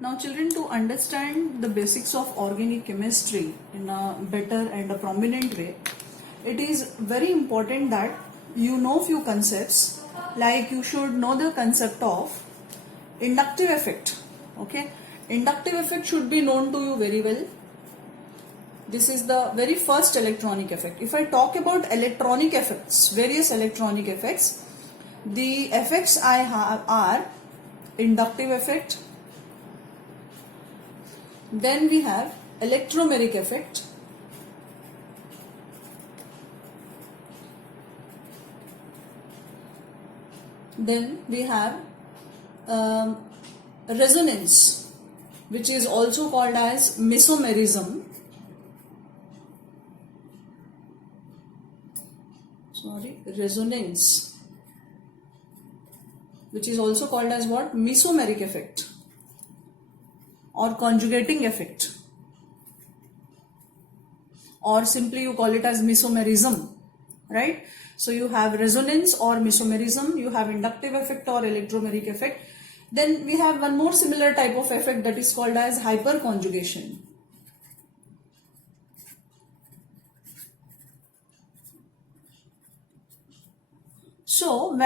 Now children, to understand the basics of organic chemistry in a better and a prominent way, it is very important that you know few concepts, like you should know the concept of inductive effect. Okay, inductive effect should be known to you very well. This is the very first electronic effect. If I talk about electronic effects, various electronic effects, the effects I have are inductive effect, then we have electromeric effect, then we have resonance, which is also called as mesomerism. Resonance, which is also called as what? Mesomeric effect or conjugating effect, or simply you call it as mesomerism, right? So you have resonance or mesomerism, you have inductive effect or electromeric effect. Then we have one more similar type of effect that is called as hyperconjugation. So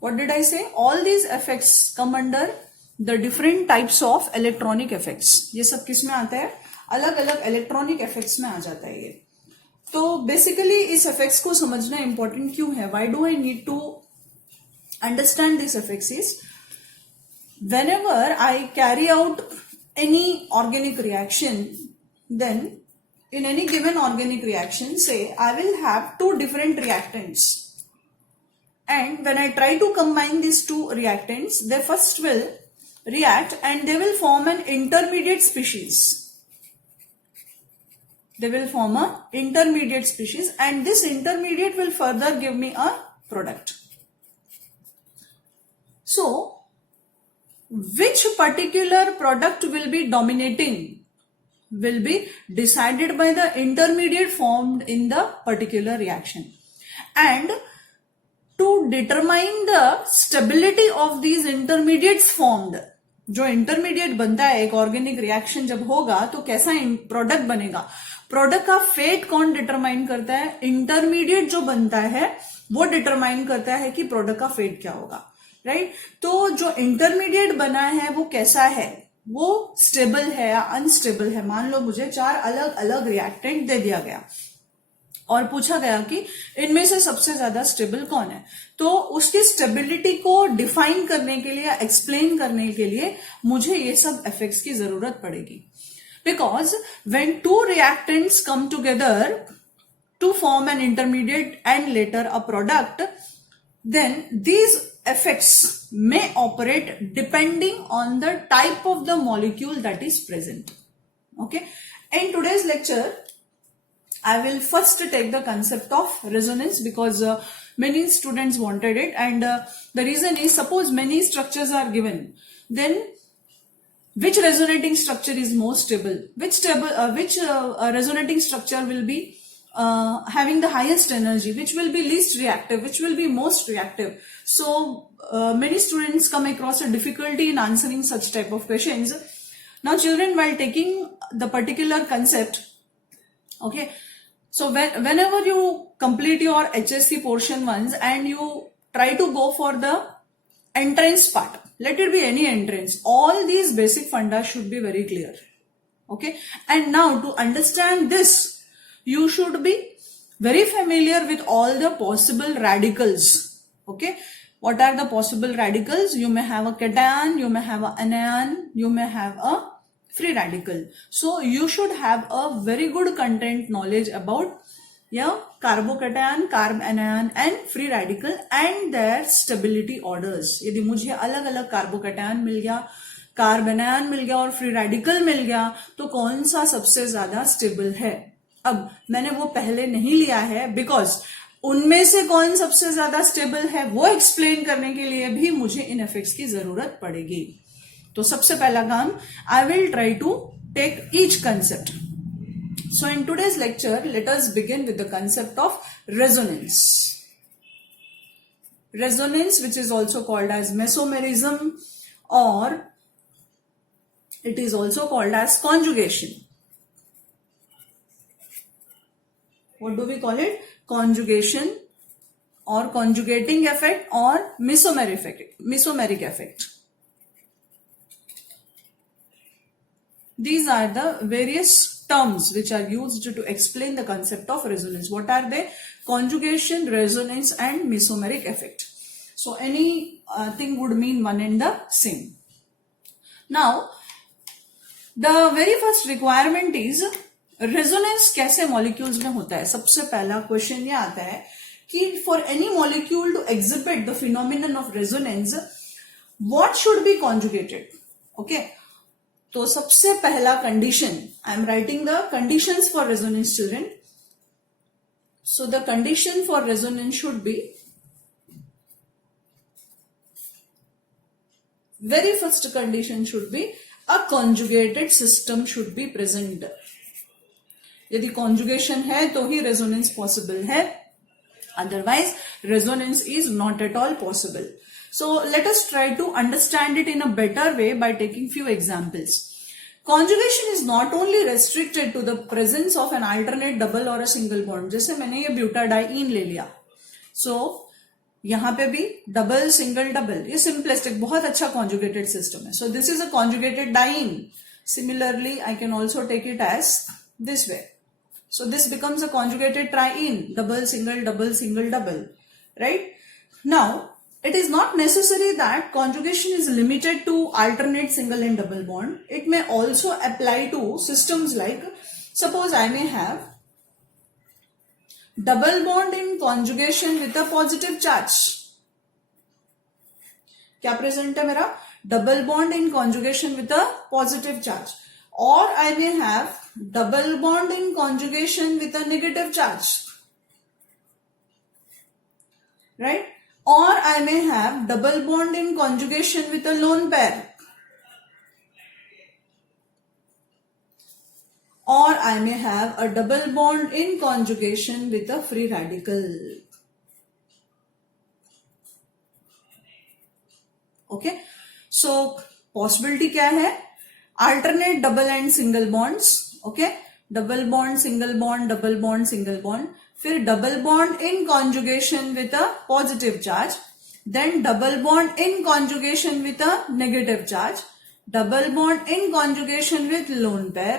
what did I say? All these effects come under the different types of electronic effects. ये सब किस में आता है? अलग अलग electronic effects में आ जाता है ये. तो basically इस effects को समझना important क्यों है? Why do I need to understand these effects is, whenever I carry out any organic reaction, then in any given organic reaction, say I will have two different reactants. And when I try to combine these two reactants, they first will react and they will form an intermediate species. They will form an intermediate species, and this intermediate will further give me a product. So, which particular product will be dominating will be decided by the intermediate formed in the particular reaction. And to determine the stability of these intermediates formed, जो intermediate बनता है एक organic reaction जब होगा तो कैसा product बनेगा, product का फेट कौन डिटरमाइन करता है? इंटरमीडिएट जो बनता है वो डिटरमाइन करता है कि प्रोडक्ट का फेट क्या होगा, राइट? तो जो इंटरमीडिएट बना है वो कैसा है, वो स्टेबल है या अनस्टेबल है. मान लो मुझे 4 अलग अलग रिएक्टेंट दे दिया गया और पूछा गया कि इनमें से सबसे ज्यादा स्टेबल कौन है, तो उसकी स्टेबिलिटी को डिफाइन करने के लिए, एक्सप्लेन करने के लिए मुझे ये सब इफेक्ट्स की जरूरत पड़ेगी. Because when two reactants come together to form an intermediate and later a product, then these effects may operate depending on the type of the molecule that is present. Okay, in today's lecture I will first take the concept of resonance, because many students wanted it, and the reason is, suppose many structures are given, then which resonating structure is most stable, which resonating structure will be having the highest energy, which will be least reactive, which will be most reactive. So many students come across a difficulty in answering such type of questions. Now children, while taking the particular concept, okay, so whenever you complete your HSC portion once and you try to go for the entrance part, let it be any entrance, all these basic funda should be very clear. Okay, and now to understand this, you should be very familiar with all the possible radicals. Okay, what are the possible radicals? You may have a cation, you may have an anion, you may have a free radical. So you should have a very good content knowledge about carbocation, carb anion and free radical and their stability orders. यदि मुझे अलग अलग carbocation मिल गया, carb anion मिल गया और free radical मिल गया, तो कौन सा सबसे ज्यादा स्टेबल है? अब मैंने वो पहले नहीं लिया है, बिकॉज उनमें से कौन सबसे ज्यादा स्टेबल है वो एक्सप्लेन करने के लिए भी मुझे इन इफेक्ट्स की जरूरत पड़ेगी. तो सबसे पहला काम, I will try to take each concept. So in today's lecture, let us begin with the concept of resonance. Resonance, which is also called as mesomerism or It is also called as conjugation. What do we call it? Conjugation or conjugating effect or mesomeric effect. These are the various terms which are used to explain the concept of resonance. What are they? Conjugation, resonance and mesomeric effect. So any thing would mean one and the same. Now, the very first requirement is resonance कैसे molecules में होता है. सबसे पहला question ये आता है कि for any molecule to exhibit the phenomenon of resonance, what should be conjugated? Okay. तो सबसे पहला condition, I am writing the conditions for resonance, children. So the condition for resonance should be, very first condition should be a conjugated system should be present. यदि conjugation है तो ही resonance possible है, otherwise resonance is not at all possible. So let us try to understand it in a better way by taking few examples. Conjugation is not only restricted to the presence of an alternate double or a single bond. जैसे मैंने ये butadiene ले लिया, so यहाँ पे भी double single double, ये simplest एक बहुत अच्छा कॉन्जुगेटेड सिस्टम है. So this is a conjugated diene. Similarly I can also take it as this way. So this becomes a conjugated triene, double single double, right? Now it is not necessary that conjugation is limited to alternate single and double bond. It may also apply to systems like, suppose I may have double bond in conjugation with a positive charge. क्या present है मेरा? Double bond in conjugation with a positive charge. और I may have double bond in conjugation with a negative charge, right? Or I may have double bond in conjugation with a lone pair. Or I may have a double bond in conjugation with a free radical. Okay. So possibility क्या है? Alternate double and single bonds. Okay. Double bond, single bond, double bond, single bond. फिर double bond in conjugation with a positive charge, then double bond in conjugation with a negative charge, double bond in conjugation with lone pair,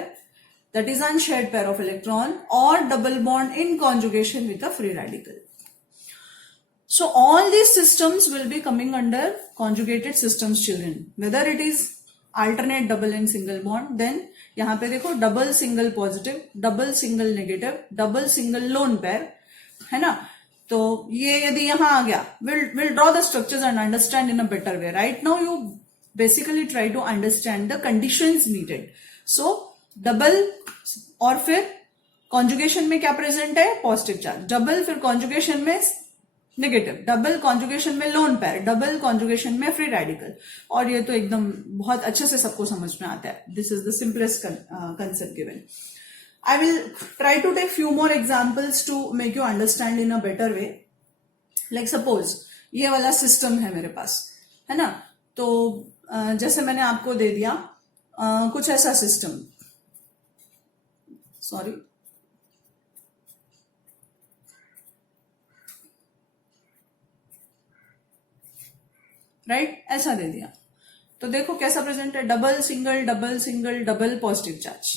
that is unshared pair of electron, और double bond in conjugation with a free radical. So all these systems will be coming under conjugated systems, children. Whether it is alternate double and single bond, then यहाँ पे देखो double single positive, double single negative, double single lone pair, है ना? तो ये यदि यहाँ आ गया, we'll draw the structures and understand in a better way. Right now you basically try to understand the conditions needed. So double और फिर conjugation में क्या प्रेजेंट है? Positive charge. डबल फिर कॉन्जुगेशन में नेगेटिव, डबल कॉन्जुगेशन में lone pair, double conjugation में free radical. और ये तो एकदम बहुत अच्छे से सबको समझ में आता है. This is the simplest concept given. I will try to take few more examples to make you understand in a better way. Like suppose ये वाला सिस्टम है मेरे पास, है ना? तो जैसे मैंने आपको दे दिया कुछ ऐसा सिस्टम, सॉरी, राइट, ऐसा दे दिया. तो देखो कैसा प्रेजेंट है? Double single double positive charge.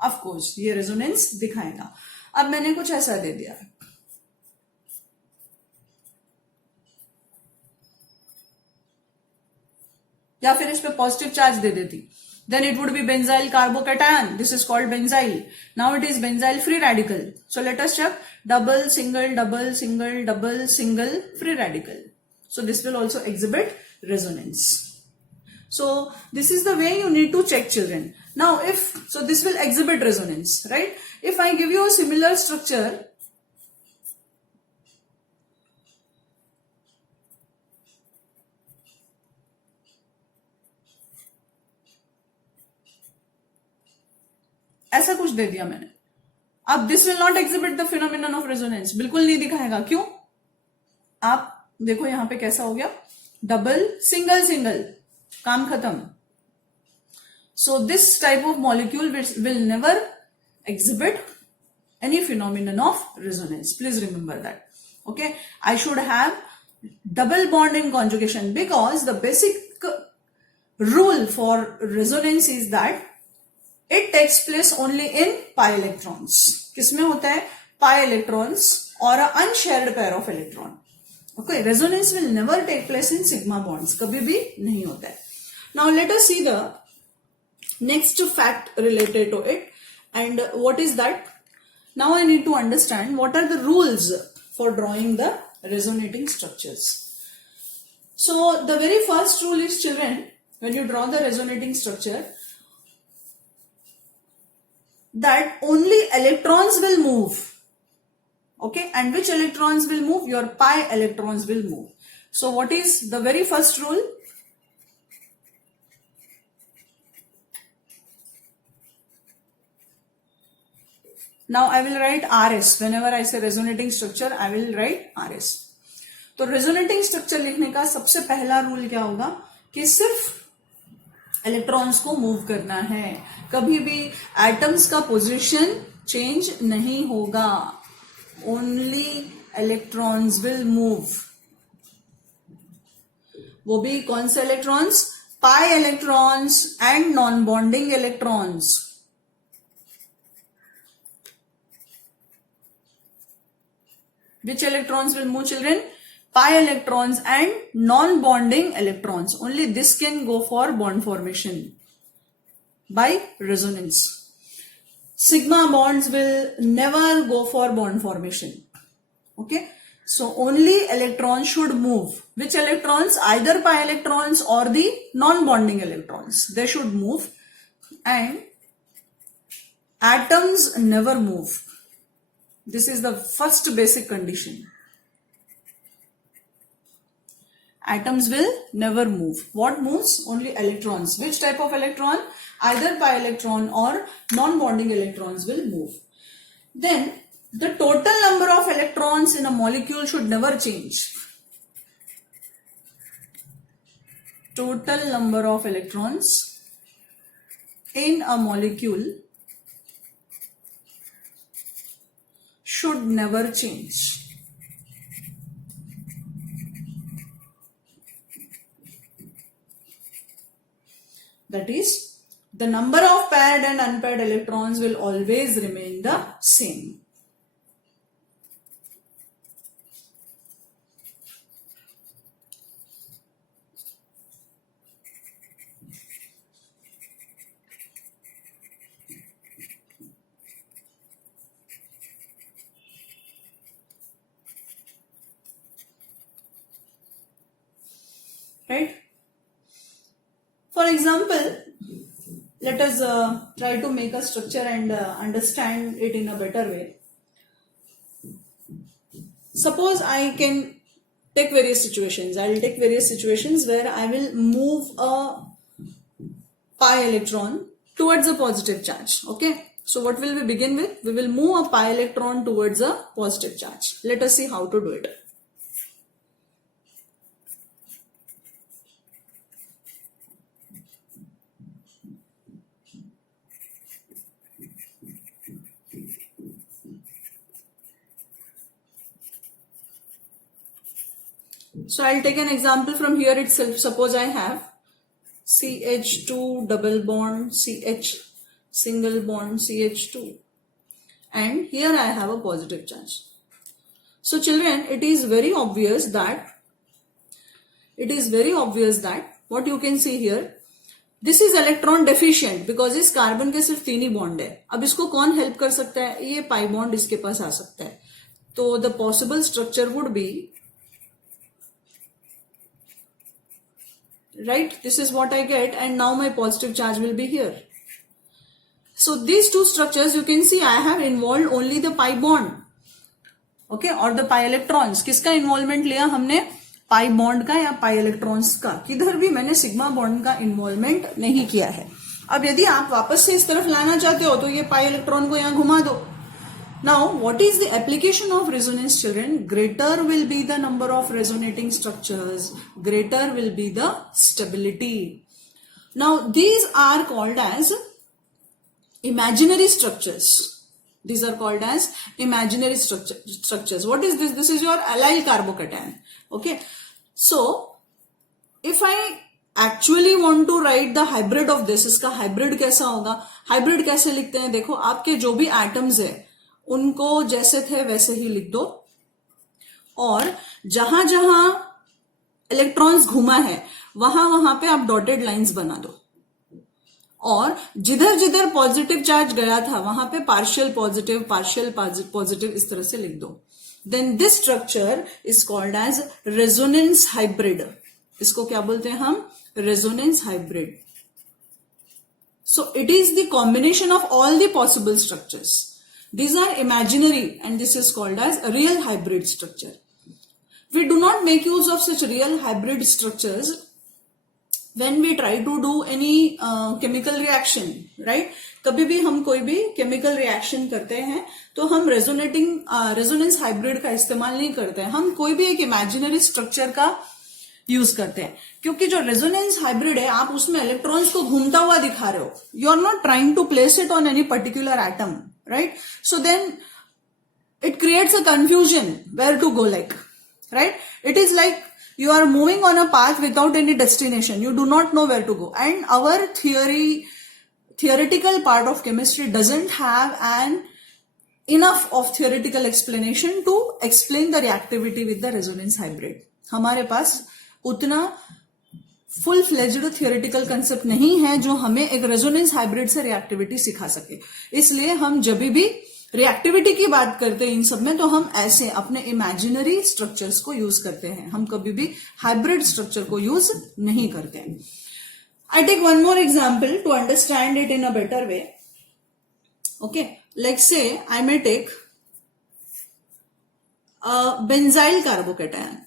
Of course ये रेजोनेंस दिखाएगा. अब मैंने कुछ ऐसा दे दिया, या फिर इस पे पॉजिटिव चार्ज दे देती, then it would be benzyl carbocation. This is called benzyl. Now it is benzyl free radical. So let us check double single free radical. So this will also exhibit resonance. So this is the way you need to check, children. Now so this will exhibit resonance, right? If I give you a similar structure, ऐसा कुछ दे दिया मैंने, अब this will not exhibit the phenomenon of resonance. बिल्कुल नहीं दिखाएगा. क्यों? आप देखो यहां पे कैसा हो गया, डबल सिंगल, काम खत्म. So this type of molecule will never exhibit any phenomenon of resonance. Please remember that. Okay, I should have double bond in conjugation, because the basic rule for resonance is that it takes place only in pi electrons. किसमें होता है? Pi electrons or an unshared pair of electron. Okay, resonance will never take place in sigma bonds. कभी भी नहीं होता है. Now let us see the next fact related to it. And what is that? Now I need to understand what are the rules for drawing the resonating structures. So the very first rule is, children, when you draw the resonating structure, that only electrons will move. Okay, and which electrons will move? Your pi electrons will move. So what is the very first rule? Now I will write RS. Whenever I say resonating structure, I will write RS. तो resonating structure लिखने का सबसे पहला rule क्या होगा कि सिर्फ electrons को मूव करना है, कभी भी एटम्स का पोजीशन चेंज नहीं होगा. Only electrons will move. वो भी कौन से electrons? Pi electrons and non bonding electrons. Which electrons will move, children? Pi electrons and non-bonding electrons. Only this can go for bond formation by resonance. Sigma bonds will never go for bond formation. Okay. So only electrons should move. Which electrons? Either pi electrons or the non-bonding electrons. They should move. And atoms never move. This is the first basic condition. Atoms will never move. What moves? Only electrons. Which type of electron? Either pi electron or non-bonding electrons will move. Then the total number of electrons in a molecule should never change. Total number of electrons in a molecule should never change. That is, the number of paired and unpaired electrons will always remain the same. Right? For example, let us try to make a structure and understand it in a better way. Suppose I can take various situations. I will take various situations where I will move a pi electron towards a positive charge. Okay. So what will we begin with? We will move a pi electron towards a positive charge. Let us see how to do it. So I'll take an example from here itself. Suppose I have CH2 double bond CH single bond CH2, and here I have a positive charge. So children, it is very obvious that what you can see here, this is electron deficient because इस carbon के सिर्फ 3 ही bond है. अब इसको कौन help कर सकता है? ये पाई बॉन्ड इसके पास आ सकता है. तो the possible structure would be, right, this is what I get, and now my positive charge will be here. So these two structures, you can see I have involved only the pi bond, okay, or the pi electrons. किसका involvement लिया हमने? pi bond का या pi electrons का. किधर भी मैंने sigma bond का involvement नहीं किया है. अब यदि आप वापस से इस तरफ लाना चाहते हो तो ये pi electron को यहाँ घुमा दो. Now, what is the application of resonance, children? Greater will be the number of resonating structures, greater will be the stability. Now these are called as imaginary structures. These are called as imaginary structures. What is this? This is your allyl carbocation. Okay. So if I actually want to write the hybrid of this, इसका hybrid कैसा होगा? Hybrid कैसे लिखते हैं? देखो, आपके जो भी atoms है उनको जैसे थे वैसे ही लिख दो, और जहां जहां इलेक्ट्रॉन्स घुमा है वहां पे आप डॉटेड लाइंस बना दो, और जिधर जिधर पॉजिटिव चार्ज गया था वहां पे पार्शियल पॉजिटिव इस तरह से लिख दो. Then this structure is called as resonance hybrid. इसको क्या बोलते हैं हम? Resonance hybrid. So it is the combination of all the possible structures. These are imaginary and this is called as a real hybrid structure. We do not make use of such real hybrid structures when we try to do any chemical reaction, right? कभी भी हम कोई भी chemical reaction करते हैं तो हम resonance hybrid का इस्तेमाल नहीं करते हैं. हम कोई भी एक imaginary structure का यूज करते हैं, क्योंकि जो रेजोनेंस हाइब्रिड है आप उसमें इलेक्ट्रॉन्स को घूमता हुआ दिखा रहे हो. You are not trying to place it on any particular atom, right? So then it creates a confusion where to go, like, right? It is like you are moving on a path without any destination. You do not know where to go. And our theoretical part of chemistry doesn't have enough of theoretical explanation to explain the reactivity with the resonance hybrid. हमारे पास उतना full fledged theoretical concept नहीं है जो हमें एक resonance hybrid से reactivity सिखा सके. इसलिए हम जब भी रिएक्टिविटी की बात करते हैं इन सब में, तो हम ऐसे अपने इमेजिनरी स्ट्रक्चर्स को यूज करते हैं. हम कभी भी हाइब्रिड स्ट्रक्चर को यूज नहीं करते हैं. I take one more example to understand it in a better way. Okay, like say I may take benzyl carbocation.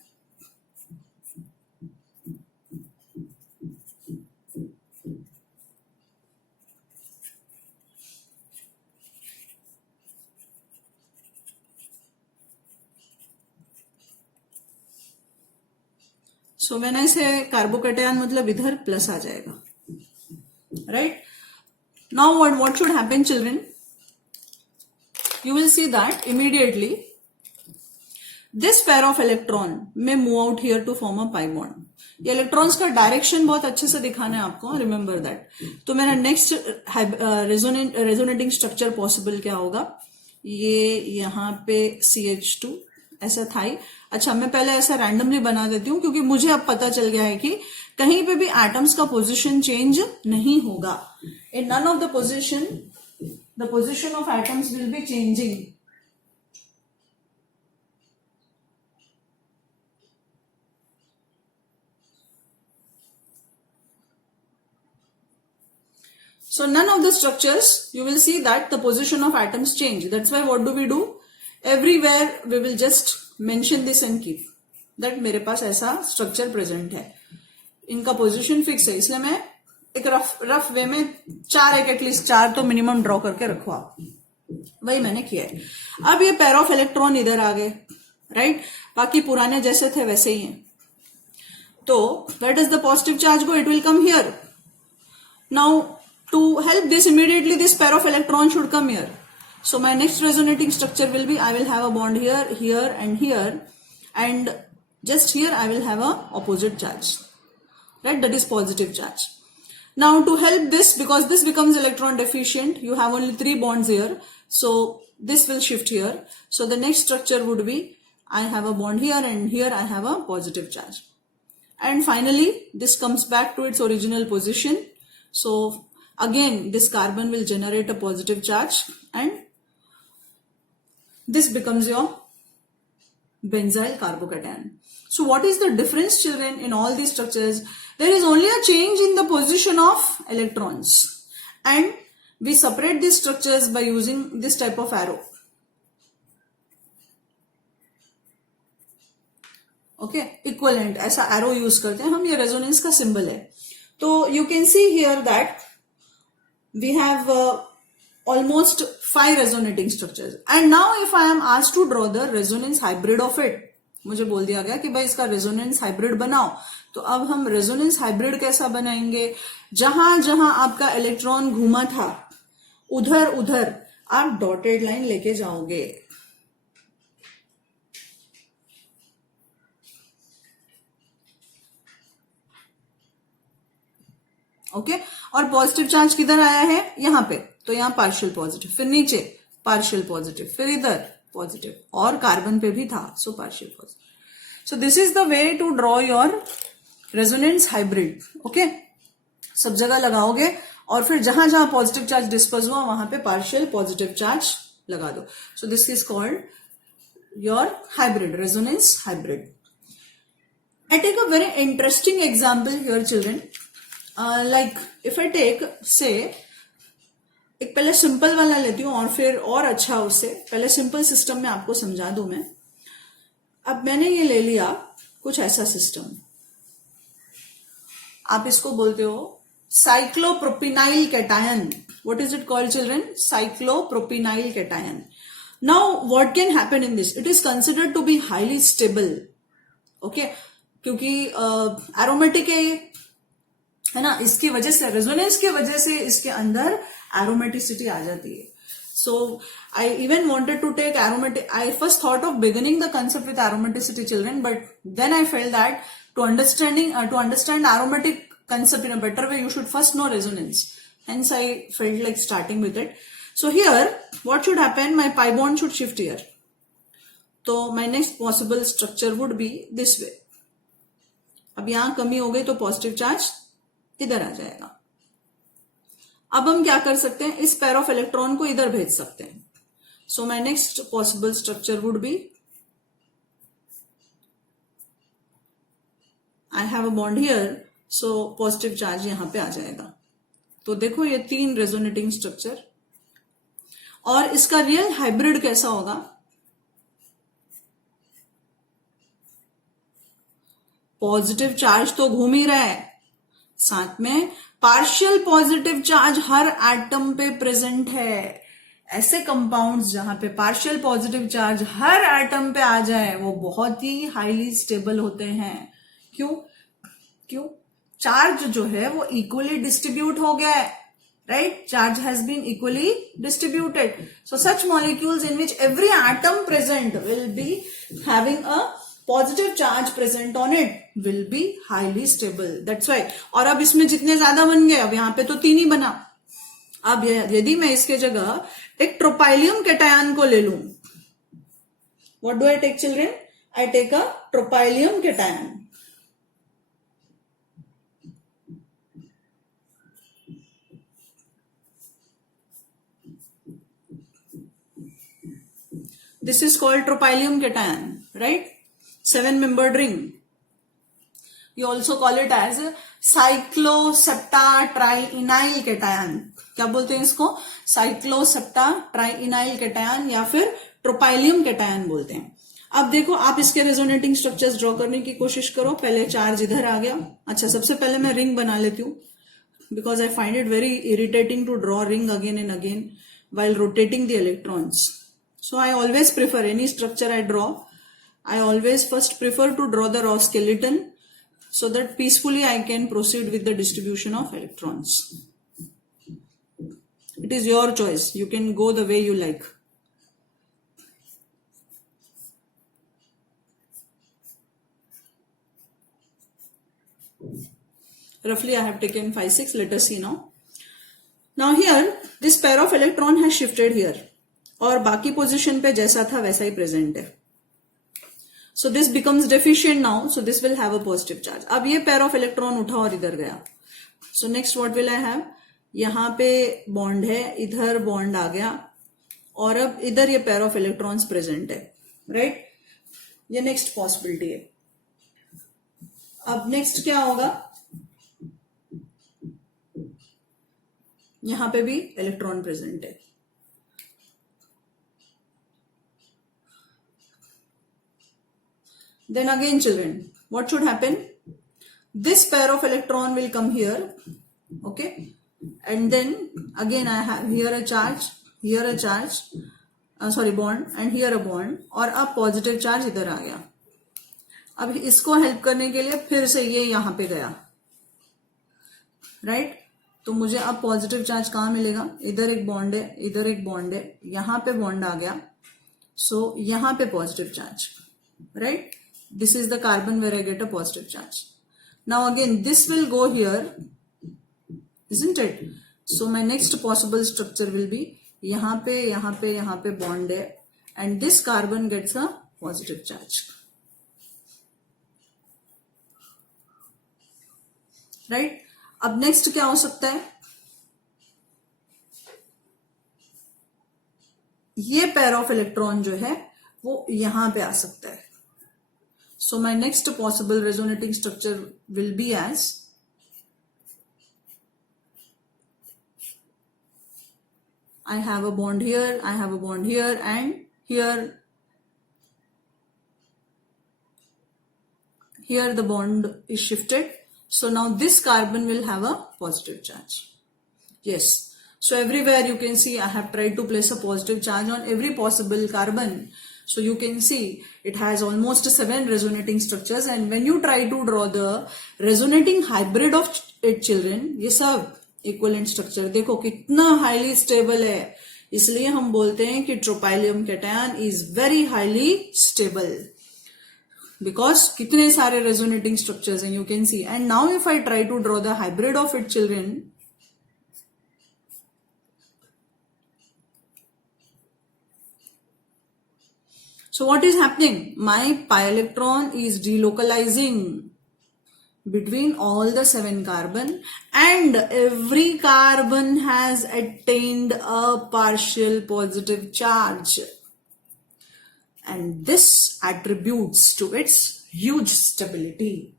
So when I say carbocation, मतलब इधर प्लस आ जाएगा, right? Now what should happen, children? You will see that immediately this pair of electron may move out here to form a pi bond. ये electrons का direction बहुत अच्छे से दिखाना है आपको, रिमेंबर दैट. तो मेरा नेक्स्ट रेजोनेटिंग स्ट्रक्चर पॉसिबल क्या होगा? ये यहाँ पे CH2 ऐसा था ही. अच्छा, मैं पहले ऐसा रैंडमली बना देती हूँ क्योंकि मुझे अब पता चल गया है कि कहीं पे भी एटम्स का पोजीशन चेंज नहीं होगा. In none of the position of atoms will be changing. So none of the structures you will see that the position of atoms change. That's why what do we do? Everywhere we will just mention this and keep that मेरे पास ऐसा structure present है, इनका position fix है. इसलिए मैं एक rough वे में at least चार तो मिनिमम ड्रॉ करके रखो आप. वही मैंने किया है. अब ये पेयर ऑफ इलेक्ट्रॉन इधर आ गए, राइट? बाकी पुराने जैसे थे वैसे ही हैं. तो where does the positive charge go? It will come here. Now to help this, immediately this pair of electrons should come here. So my next resonating structure will be, I will have a bond here, here and here, and just here I will have a opposite charge, right? That is positive charge. Now to help this, because this becomes electron deficient, you have only 3 bonds here, so this will shift here. So the next structure would be, I have a bond here and here I have a positive charge. And finally, this comes back to its original position. So again, this carbon will generate a positive charge and this becomes your benzyl carbocation. So what is the difference, children, in all these structures? There is only a change in the position of electrons, and we separate these structures by using this type of arrow. Okay, equivalent ऐसा arrow use करते हैं हम. ये resonance का symbol है. तो you can see here that we have almost 5 resonating structures. And now if I am asked to draw the resonance hybrid of it, मुझे बोल दिया गया कि भाई इसका resonance hybrid बनाओ, तो अब हम रेजोनेंस हाइब्रिड कैसा बनाएंगे, जहां जहां आपका इलेक्ट्रॉन घूमा था उधर उधर आप डॉटेड लाइन लेके जाओगे। ओके और पॉजिटिव चार्ज किधर आया है, यहां पे, तो यहां पार्शियल पॉजिटिव, फिर नीचे पार्शियल पॉजिटिव, फिर इधर पॉजिटिव और कार्बन पे भी था, so partial positive. So this is the way to draw your resonance hybrid. Okay सब जगह लगाओगे और फिर जहां जहां पॉजिटिव चार्ज डिस्पर्स हुआ वहां पे पार्शियल पॉजिटिव चार्ज लगा दो। सो this is called your hybrid, resonance hybrid. I take a very interesting example here, children. Like if I take, say, एक पहले सिंपल वाला लेती हूँ और फिर और अच्छा उससे, पहले सिंपल सिस्टम में आपको समझा दूं मैं। अब मैंने ये ले लिया कुछ ऐसा सिस्टम, आप इसको बोलते हो cyclopropenyl cation. What is it called children, cyclopropenyl cation. Now what can happen in this, it is considered to be highly stable. Okay क्योंकि एरोमेटिक है ना, इसकी वजह से, रेजोनेंस की वजह से इसके अंदर एरोमेटिसिटी आ जाती है। So I even wanted to take aromatic, I first thought of beginning the concept with aromaticity children, but then I fail that to understand aromatic concept in a better way, you should first know resonance. Hence I felt like starting with it. So here what should happen, my pi bond should shift here, so my next possible structure would be this way. अब यहां कमी हो गई तो positive charge इधर आ जाएगा। अब हम क्या कर सकते हैं, इस पेयर ऑफ इलेक्ट्रॉन को इधर भेज सकते हैं। So my next possible structure would B, I have a bond here, so positive charge यहां पे आ जाएगा। तो देखो ये 3 रेजोनेटिंग स्ट्रक्चर। और इसका रियल हाइब्रिड कैसा होगा, पॉजिटिव चार्ज तो घूम ही रहा है, साथ में पार्शियल पॉजिटिव चार्ज हर एटम पे प्रेजेंट है। ऐसे कंपाउंड्स जहां पे पार्शियल पॉजिटिव चार्ज हर एटम पे आ जाए वो बहुत ही हाईली स्टेबल होते हैं। क्यों चार्ज जो है वो इक्वली डिस्ट्रीब्यूट हो गया है, right, charge has been equally distributed. So such molecules in which every atom present will be having a positive charge present on it will be highly stable, that's why. और अब इसमें जितने ज्यादा बन गए, अब यहां पे तो 3 ही बना। अब यदि मैं इसके जगह एक ट्रोपाइलियम कैटायन को ले लूं, what do I take children, I take a tropylium cation. This is called tropylium cation, right? 7-membered ring. You also call it as cyclosepta triennyl cation. क्या बोलते हैं इसको, cyclosepta triennyl cation या फिर tropylium cation बोलते हैं। अब देखो आप इसके रेजोनेटिंग स्ट्रक्चर्स ड्रॉ करने की कोशिश करो। पहले चार्ज इधर आ गया, अच्छा सबसे पहले मैं रिंग बना लेती हूँ, because I find it very irritating to draw ring again and again while rotating the electrons. So I always prefer, any structure I draw, I always first prefer to draw the raw skeleton so that peacefully I can proceed with the distribution of electrons. It is your choice. You can go the way you like. Roughly I have taken 5, 6. Let us see now. Now here, this pair of electron has shifted here. और बाकी position पे जैसा था वैसा ही present है। So this becomes deficient now, so this will have a positive charge. अब ये pair of electron उठा और इधर गया। So next what will I have, यहां पे बॉन्ड है, इधर बॉन्ड आ गया और अब इधर ये पेयर ऑफ इलेक्ट्रॉन्स प्रेजेंट है, राइट, ये नेक्स्ट पॉसिबिलिटी है। अब नेक्स्ट क्या होगा, यहां पे भी इलेक्ट्रॉन प्रेजेंट है। Then again children, what should happen? This pair of electron will come here, okay, and then again I have here a charge, here a charge, bond, and here a bond, और अब positive charge इधर आ गया। अब इसको help करने के लिए फिर से ये यहां पे गया, राइट? तो मुझे अब पॉजिटिव चार्ज कहां मिलेगा? इधर एक बॉन्ड है, इधर एक बॉन्ड है, यहां पे बॉन्ड आ गया, सो यहां पे positive charge, right? This is the carbon where I get a positive charge. Now again, this will go here, isn't it? So my next possible structure will be यहाँ पे bond है, and this carbon gets a positive charge. Right? अब next क्या हो सकता है? ये pair of electron जो है वो यहां पे आ सकता है. So my next possible resonating structure will be as I have a bond here, I have a bond here, and here the bond is shifted. So now this carbon will have a positive charge. Yes. So everywhere you can see I have tried to place a positive charge on every possible carbon. So you can see it has almost 7 resonating structures, and when you try to draw the resonating hybrid of it, children, ये सब equivalent structure देखो कितना highly stable है. इसलिए हम बोलते हैं कि tropylium cation is very highly stable because कितने सारे resonating structures हैं, you can see. And now if I try to draw the hybrid of it, children, so what is happening? My pi electron is delocalizing between all the 7 carbon, and every carbon has attained a partial positive charge, and this attributes to its huge stability.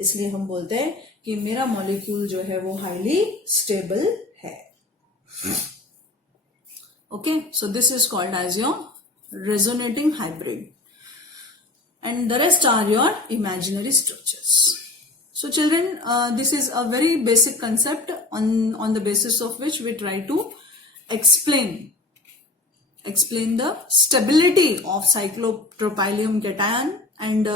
इसलिए हम बोलते हैं कि मेरा molecule जो है वो highly stable है. Okay, so this is called as your resonating hybrid, and the rest are your imaginary structures. So children, this is a very basic concept on the basis of which we try to explain the stability of cyclopropylium cation and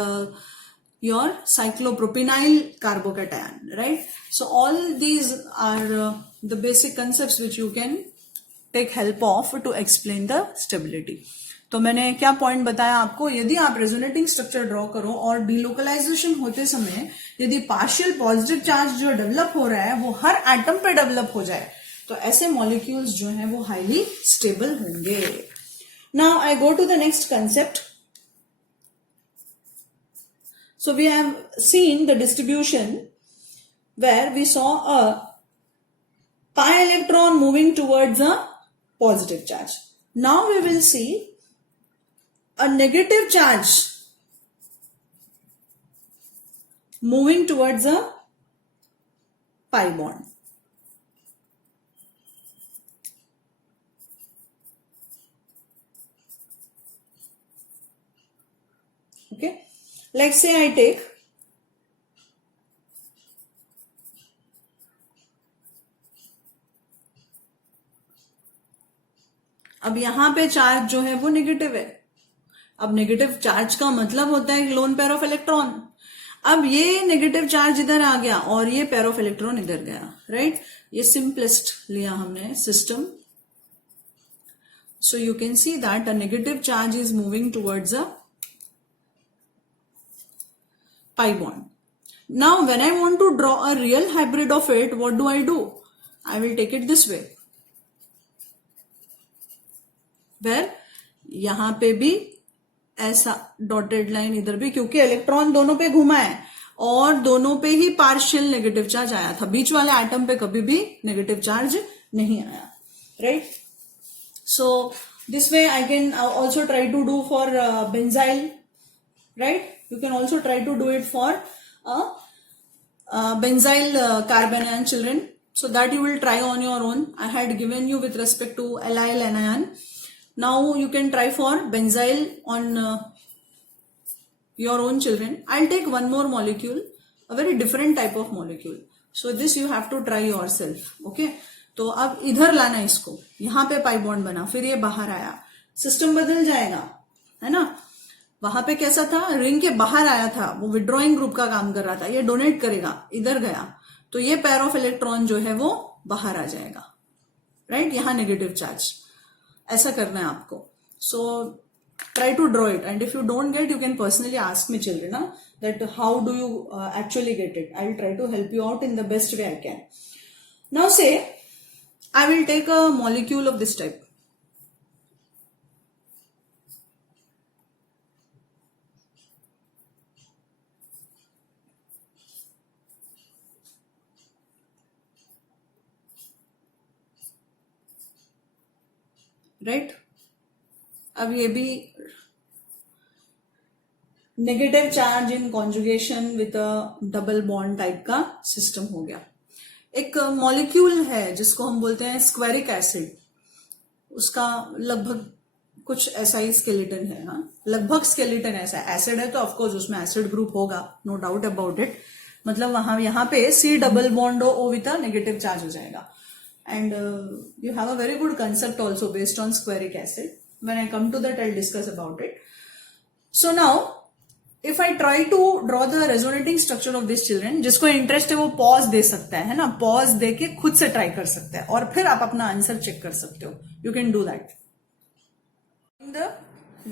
your cyclopropenyl carbocation, right? So all these are the basic concepts which you can take help of to explain the stability. तो मैंने क्या point बताया आपको? यदि आप resonating structure draw करो और delocalisation होते समय यदि पार्शियल पॉजिटिव चार्ज जो डेवलप हो रहा है वो हर एटम पे डेवलप हो जाए तो ऐसे मॉलिक्यूल्स जो हैं वो हाईली स्टेबल होंगे. Now I go to the next concept. So we have seen the distribution where we saw a pi electron moving towards a positive charge. Now we will see a negative charge moving towards a pi bond. Okay, let's say I take अब यहां पे charge जो है वो negative है. अब negative charge का मतलब होता है लोन पेयर ऑफ इलेक्ट्रॉन. अब ये नेगेटिव चार्ज इधर आ गया और ये पेयर ऑफ इलेक्ट्रॉन इधर गया, राइट? ये सिंपलेस्ट लिया हमने system. So you can see that a negative charge is moving towards a pi bond. Now when I want to draw a real hybrid of it, what do I do? I will take it this way, where यहां पे भी ऐसा dotted line, इधर भी, क्योंकि electron दोनों पे घुमा है और दोनों पे ही पार्शियल नेगेटिव चार्ज आया था. बीच वाले एटम पे कभी भी नेगेटिव चार्ज नहीं आया, right? So this way I can also try to do for benzyl, right? You can also try to do it for benzyl carbanion, children. So that you will try on your own. I had given you with respect to allyl anion. Now you can try for benzyl on your own, children. I'll take one more molecule, a very different type of molecule. So this you have to try yourself. Okay? तो अब इधर लाना इसको, यहाँ पे pi bond बना, फिर ये बाहर आया, सिस्टम बदल जाएगा, है ना? वहां पे कैसा था, रिंग के बाहर आया था, वो विड्रॉइंग ग्रुप का काम कर रहा था, ये डोनेट करेगा, इधर गया तो ये पेयर ऑफ इलेक्ट्रॉन जो है वो बाहर आ जाएगा, राइट, यहां नेगेटिव चार्ज, ऐसा करना है आपको. सो try to draw it, and if you don't get, you can personally ask me, children, that how do you actually get it. I'll try to help you out in the best way I can. Now say I will take a molecule of this type. Right, अब ये भी negative charge in conjugation with a double bond type का system हो गया. एक molecule है जिसको हम बोलते हैं स्क्वेरिक एसिड, उसका लगभग कुछ ऐसा ही स्केलेटन है. हाँ, लगभग स्केलेटन ऐसा एसिड है तो ऑफकोर्स उसमें एसिड ग्रुप होगा, नो डाउट अबाउट इट. मतलब वहां यहाँ पे C double bond O with a negative charge हो जाएगा. And you have a very good concept also based on squaric acid. When I come to that, I'll discuss about it. So now, if I try to draw the resonating structure of these children, जिसको interest है वो pause दे सकता है ना, pause दे के खुद से try कर सकता है और फिर आप अपना आंसर चेक कर सकते हो. You can do that. The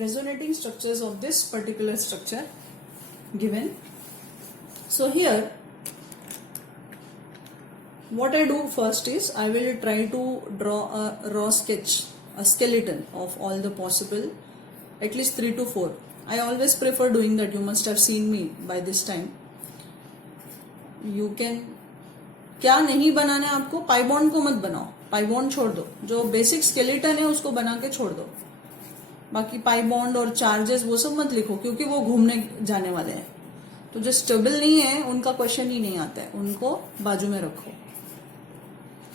resonating structures of this particular structure given. So here, what I do first is I will try to draw a raw sketch, a skeleton of all the possible, at least 3 to 4. I always prefer doing that. You must have seen me by this time. You can, क्या नहीं बनाना है आपको, pi bond को मत बनाओ, pi bond छोड़ दो, जो बेसिक स्केलेटन है उसको बना के छोड़ दो. बाकी पाई बॉन्ड और चार्जेस वो सब मत लिखो क्योंकि वो घूमने जाने वाले हैं. तो जो स्टेबल नहीं है उनका क्वेश्चन ही नहीं आता है, उनको बाजू में रखो.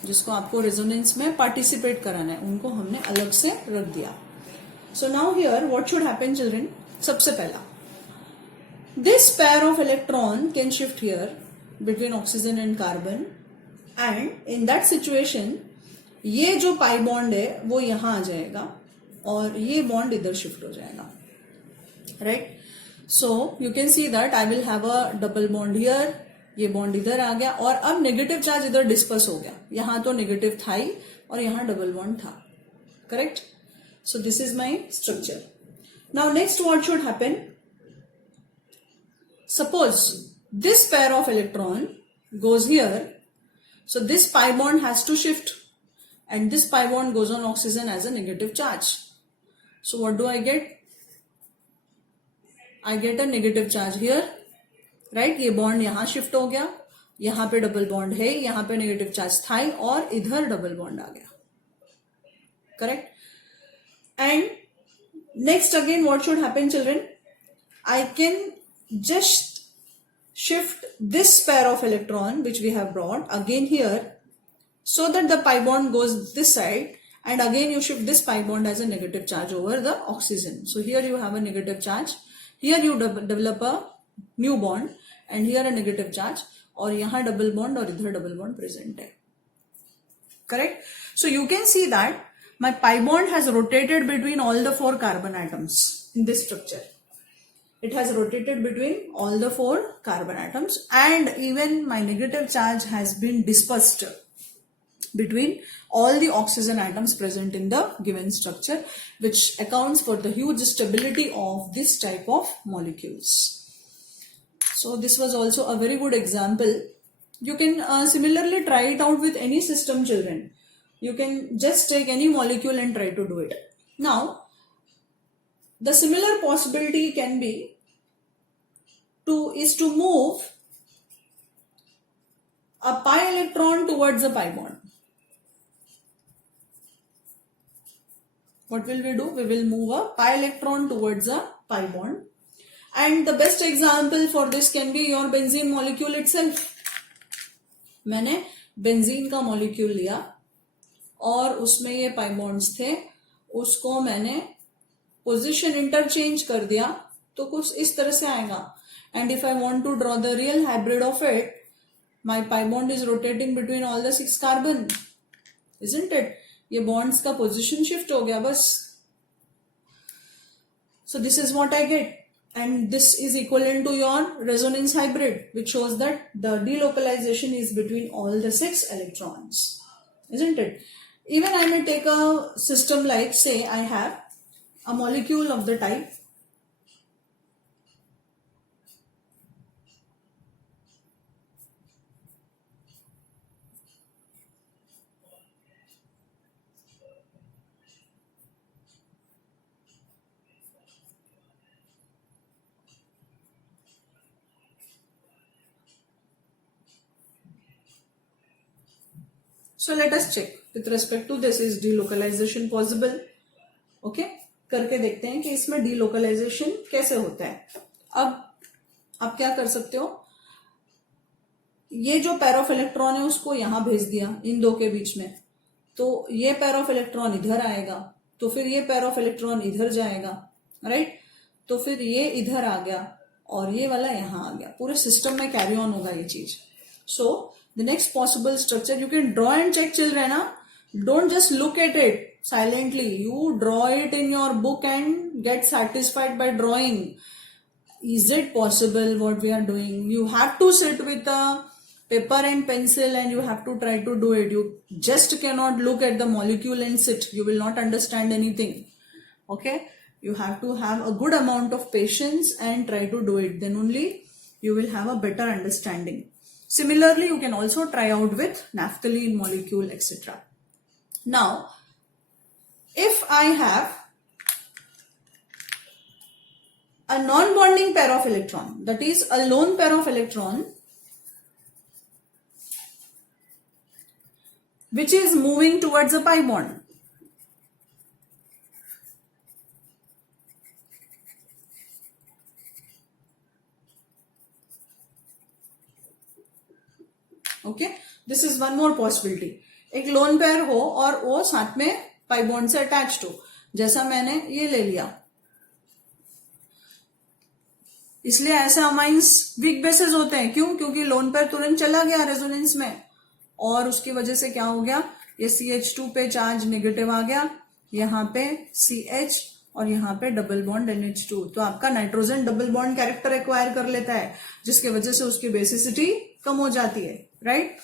जिसको आपको रेजोनेंस में पार्टिसिपेट कराना है उनको हमने अलग से रख दिया. So now here what should happen children, सबसे पहला this pair of electron can shift here between oxygen and carbon, and in that situation ये जो पाई बॉन्ड है वो यहां आ जाएगा और ये बॉन्ड इधर शिफ्ट हो जाएगा, right. So you can see that I will have a double bond here, ये बॉन्ड इधर आ गया और अब नेगेटिव चार्ज इधर डिस्पर्स हो गया. यहां तो नेगेटिव था ही और यहां डबल बॉन्ड था, correct. So this is my structure. Now next what should happen, suppose this pair of electron goes here, so this pi bond has to shift and this pi bond goes on oxygen as a negative charge. So what do I get? I get a negative charge here, right. ये bond यहां shift हो गया, यहां पे double bond है, यहां पे negative charge था और इधर डबल बॉन्ड आ गया, correct. And next again what should happen children, I can just shift this pair of electron which we have brought again here so that the pi bond goes this side, and again you shift this pi bond as a negative charge over the oxygen. So here you have a negative charge, here you develop a new bond and here a negative charge, और यहाँ double bond और इधर double bond present है, correct. So you can see that my pi bond has rotated between all the 4 carbon atoms in this structure. It has rotated between all the 4 carbon atoms, and even my negative charge has been dispersed between all the oxygen atoms present in the given structure, which accounts for the huge stability of this type of molecules. So this was also a very good example. You can similarly try it out with any system, children. You can just take any molecule and try to do it. Now, the similar possibility can be to move a pi electron towards a pi bond. What will we do? We will move a pi electron towards a pi bond. And the best example for this can be your benzene molecule itself. मैंने benzene का molecule लिया और उसमें ये pi bonds थे, उसको मैंने position interchange कर दिया तो कुछ इस तरह से आएगा. And if I want to draw the real hybrid of it, my pi bond is rotating between all the 6 carbon, isn't it. ये बॉन्ड्स का पोजीशन शिफ्ट हो गया बस. So this is what I get. and this is equivalent to your resonance hybrid, which shows that the delocalization is between all the 6 electrons, isn't it? Even I may take a system like, say I have a molecule of the type So let us check with respect to this, is delocalization possible? Okay, करके देखते हैं कि इसमें delocalization कैसे होता है. अब आप क्या कर सकते हो, ये जो पेयर ऑफ इलेक्ट्रॉन है उसको यहां भेज दिया इन दो के बीच में, तो ये पेयर ऑफ इलेक्ट्रॉन इधर आएगा, तो फिर ये पेयर ऑफ इलेक्ट्रॉन इधर जाएगा, राइट? तो फिर ये इधर आ गया और ये वाला यहां आ गया, पूरे सिस्टम में कैरी ऑन होगा ये चीज. सो the next possible structure you can draw and check, children. Don't just look at it silently. You draw it in your book and get satisfied by drawing. Is it possible what we are doing? You have to sit with a paper and pencil and you have to try to do it. You just cannot look at the molecule and sit. You will not understand anything. Okay? You have to have a good amount of patience and try to do it. Then only you will have a better understanding. Similarly, you can also try out with naphthalene molecule, etc. Now, if I have a non-bonding pair of electron, that is a lone pair of electron, which is moving towards a pi bond. Okay, this is one more possibility. एक lone pair हो और वो साथ में pi bond से attached हो, जैसा मैंने ये ले लिया. इसलिए ऐसे अमाइंस वीक बेसिस होते हैं. क्यों? क्योंकि लोन पेयर तुरंत चला गया रेजोनेंस में और उसकी वजह से क्या हो गया, ये CH2 पे चार्ज नेगेटिव आ गया, यहाँ पे CH और यहाँ पे डबल बॉन्ड NH2. तो आपका nitrogen double bond character acquire कर लेता है, जिसकी वजह से उसकी बेसिसिटी कम हो जाती है, राइट?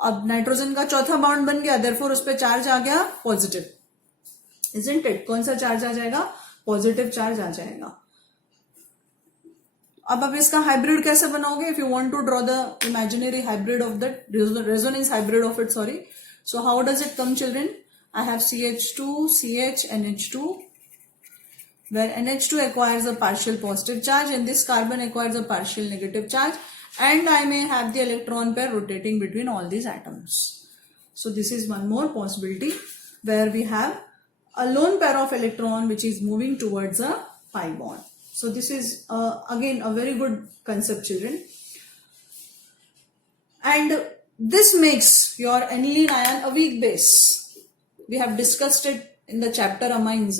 अब नाइट्रोजन का चौथा बॉन्ड बन गया, देयरफॉर उस पर चार्ज आ गया पॉजिटिव, इजंट इट? कौन सा चार्ज आ जाएगा? पॉजिटिव चार्ज आ जाएगा. अब आप इसका हाइब्रिड कैसे बनाओगे? If you want to draw the imaginary hybrid of the resonance hybrid of it, sorry. So how does it come, children? I have CH2, CH, NH2, where NH2 acquires a partial positive charge and this carbon acquires a partial negative charge, and I may have the electron pair rotating between all these atoms. So this is one more possibility where we have a lone pair of electron which is moving towards a pi bond. So this is again a very good concept, children. And this makes your aniline ion a weak base. We have discussed it in the chapter amines,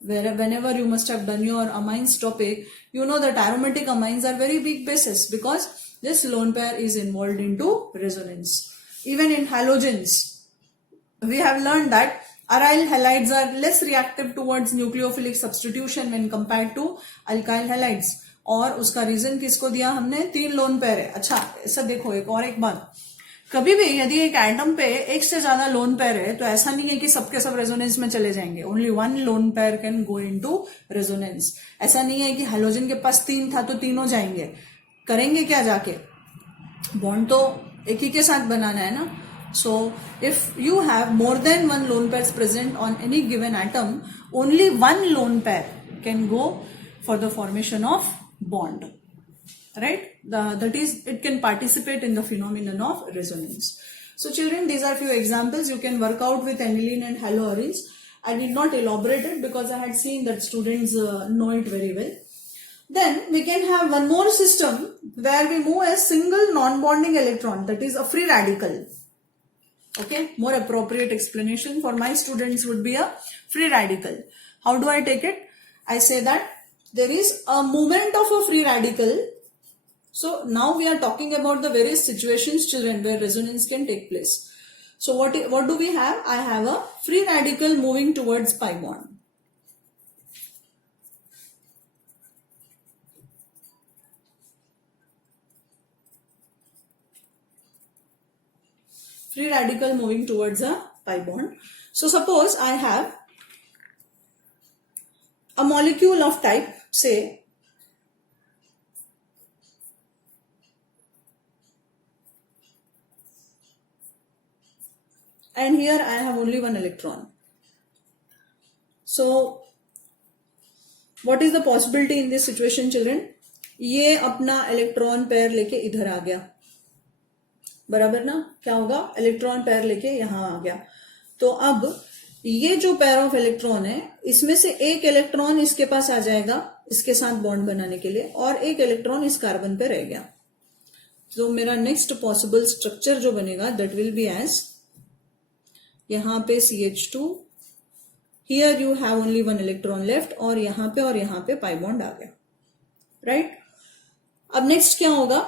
where whenever you must have done your amines topic, you know that aromatic amines are very weak bases because this lone pair is involved into resonance. Even in halogens, we have learned that aryl halides are less reactive towards nucleophilic substitution when compared to alkyl halides. और उसका reason किसको दिया हमने? 3 lone pair है. अच्छा, ऐसा देखो, एक और एक बात, कभी भी यदि एक एटम पे एक से ज्यादा लोन पेयर है तो ऐसा नहीं है कि सबके सब रेजोनेंस में चले जाएंगे. Only 1 lone pair can go into resonance. ऐसा नहीं है कि हेलोजन के पास 3 था तो तीनों जाएंगे. करेंगे क्या जाके? बॉन्ड तो एक ही के साथ बनाना है ना. So if you have more than 1 lone pairs present on any given atom, only 1 lone pair can go for the formation of bond, right? That is, it can participate in the phenomenon of resonance. So children, these are few examples you can work out with aniline and haloarenes. I did not elaborate it because I had seen that students know it very well. Then we can have one more system where we move a single non-bonding electron, that is a free radical. Okay, more appropriate explanation for my students would be a free radical. How do I take it? I say that there is a movement of a free radical. So now we are talking about the various situations, children, where resonance can take place. So what do we have? I have a free radical moving towards pi bond. free radical moving towards a pi bond. So suppose I have a molecule of type, say, and here I have only one electron. So what is the possibility in this situation, children? ये अपना electron pair लेके इधर आ गया, बराबर ना? क्या होगा? Electron pair लेके यहां आ गया. तो अब ये जो पेयर ऑफ इलेक्ट्रॉन है, इसमें से एक इलेक्ट्रॉन इसके पास आ जाएगा इसके साथ बॉन्ड बनाने के लिए, और एक इलेक्ट्रॉन इस कार्बन पे रह गया. तो मेरा नेक्स्ट पॉसिबल स्ट्रक्चर जो बनेगा दैट विल बी एज, यहां पे CH2, here you have only one electron left, और यहां पे पाई बॉन्ड आ गया, राइट? अब नेक्स्ट क्या होगा?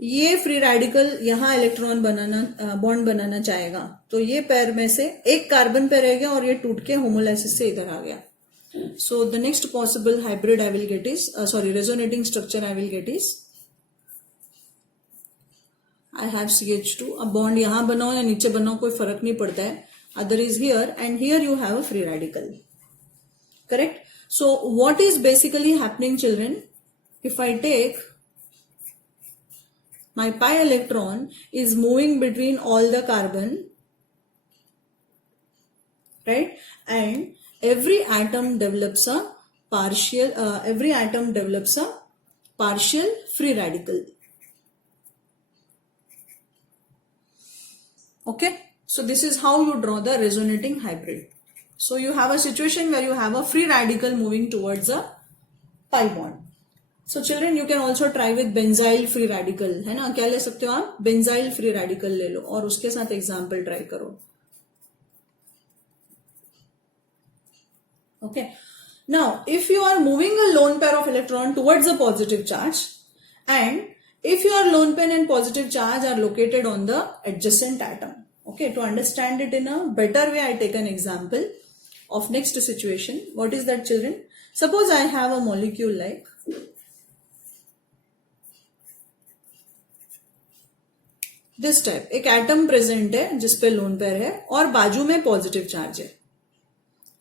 ये फ्री रेडिकल यहां इलेक्ट्रॉन बनाना, बॉन्ड बनाना चाहेगा, तो ये पेयर में से एक कार्बन पे रह गया और ये टूट के होमोलाइसिस से इधर आ गया. So the next possible hybrid I will get is, resonating structure I will get is, I have CH2. अब बॉन्ड यहां बनाओ या नीचे बनाओ कोई फर्क नहीं पड़ता है. Other is here, and here you have a free radical. Correct? So what is basically happening, children? If I take my pi electron is moving between all the carbon, right? And every atom develops a partial free radical. Okay, so this is how you draw the resonating hybrid. So you have a situation where you have a free radical moving towards a pi bond. So children, you can also try with benzyl free radical, है ना? क्या ले सकते हो आप? benzyl free radical ले लो और उसके साथ एग्जाम्पल ट्राई करो. Okay, now if you are moving a lone pair of electron towards a positive charge, and if your lone pair and positive charge are located on the adjacent atom. Okay, to understand it in a better way, I take an example of next situation. What is that, children? Suppose I have a molecule like this type. एक atom present है जिसपे lone pair है और बाजू में positive charge है.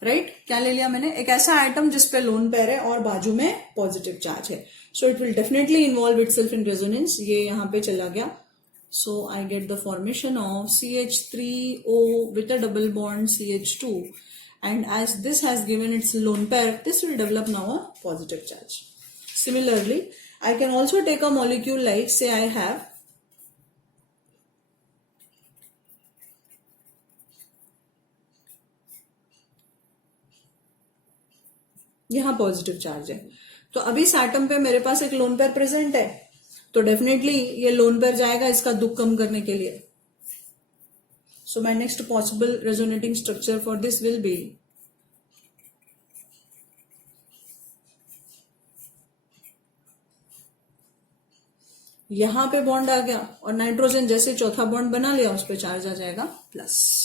Right क्या ले लिया मैंने? एक ऐसा आइटम जिसपे लोन पेयर है और बाजू में पॉजिटिव चार्ज है. So it will definitely involve itself in resonance. ये यहां पे चला गया. So I get the formation of CH3O with a double bond CH2, and as this has given its lone pair, this will develop now a positive charge. Similarly I can also take a molecule like, say I have यहां positive charge है. तो अभी इस atom पे मेरे पास एक lone pair present है, तो डेफिनेटली ये लोन पेयर जाएगा इसका दुख कम करने के लिए. So my next possible resonating structure for this will be, यहां पे बॉन्ड आ गया और नाइट्रोजन जैसे चौथा बॉन्ड बना लिया उस पर चार्ज आ जाएगा plus.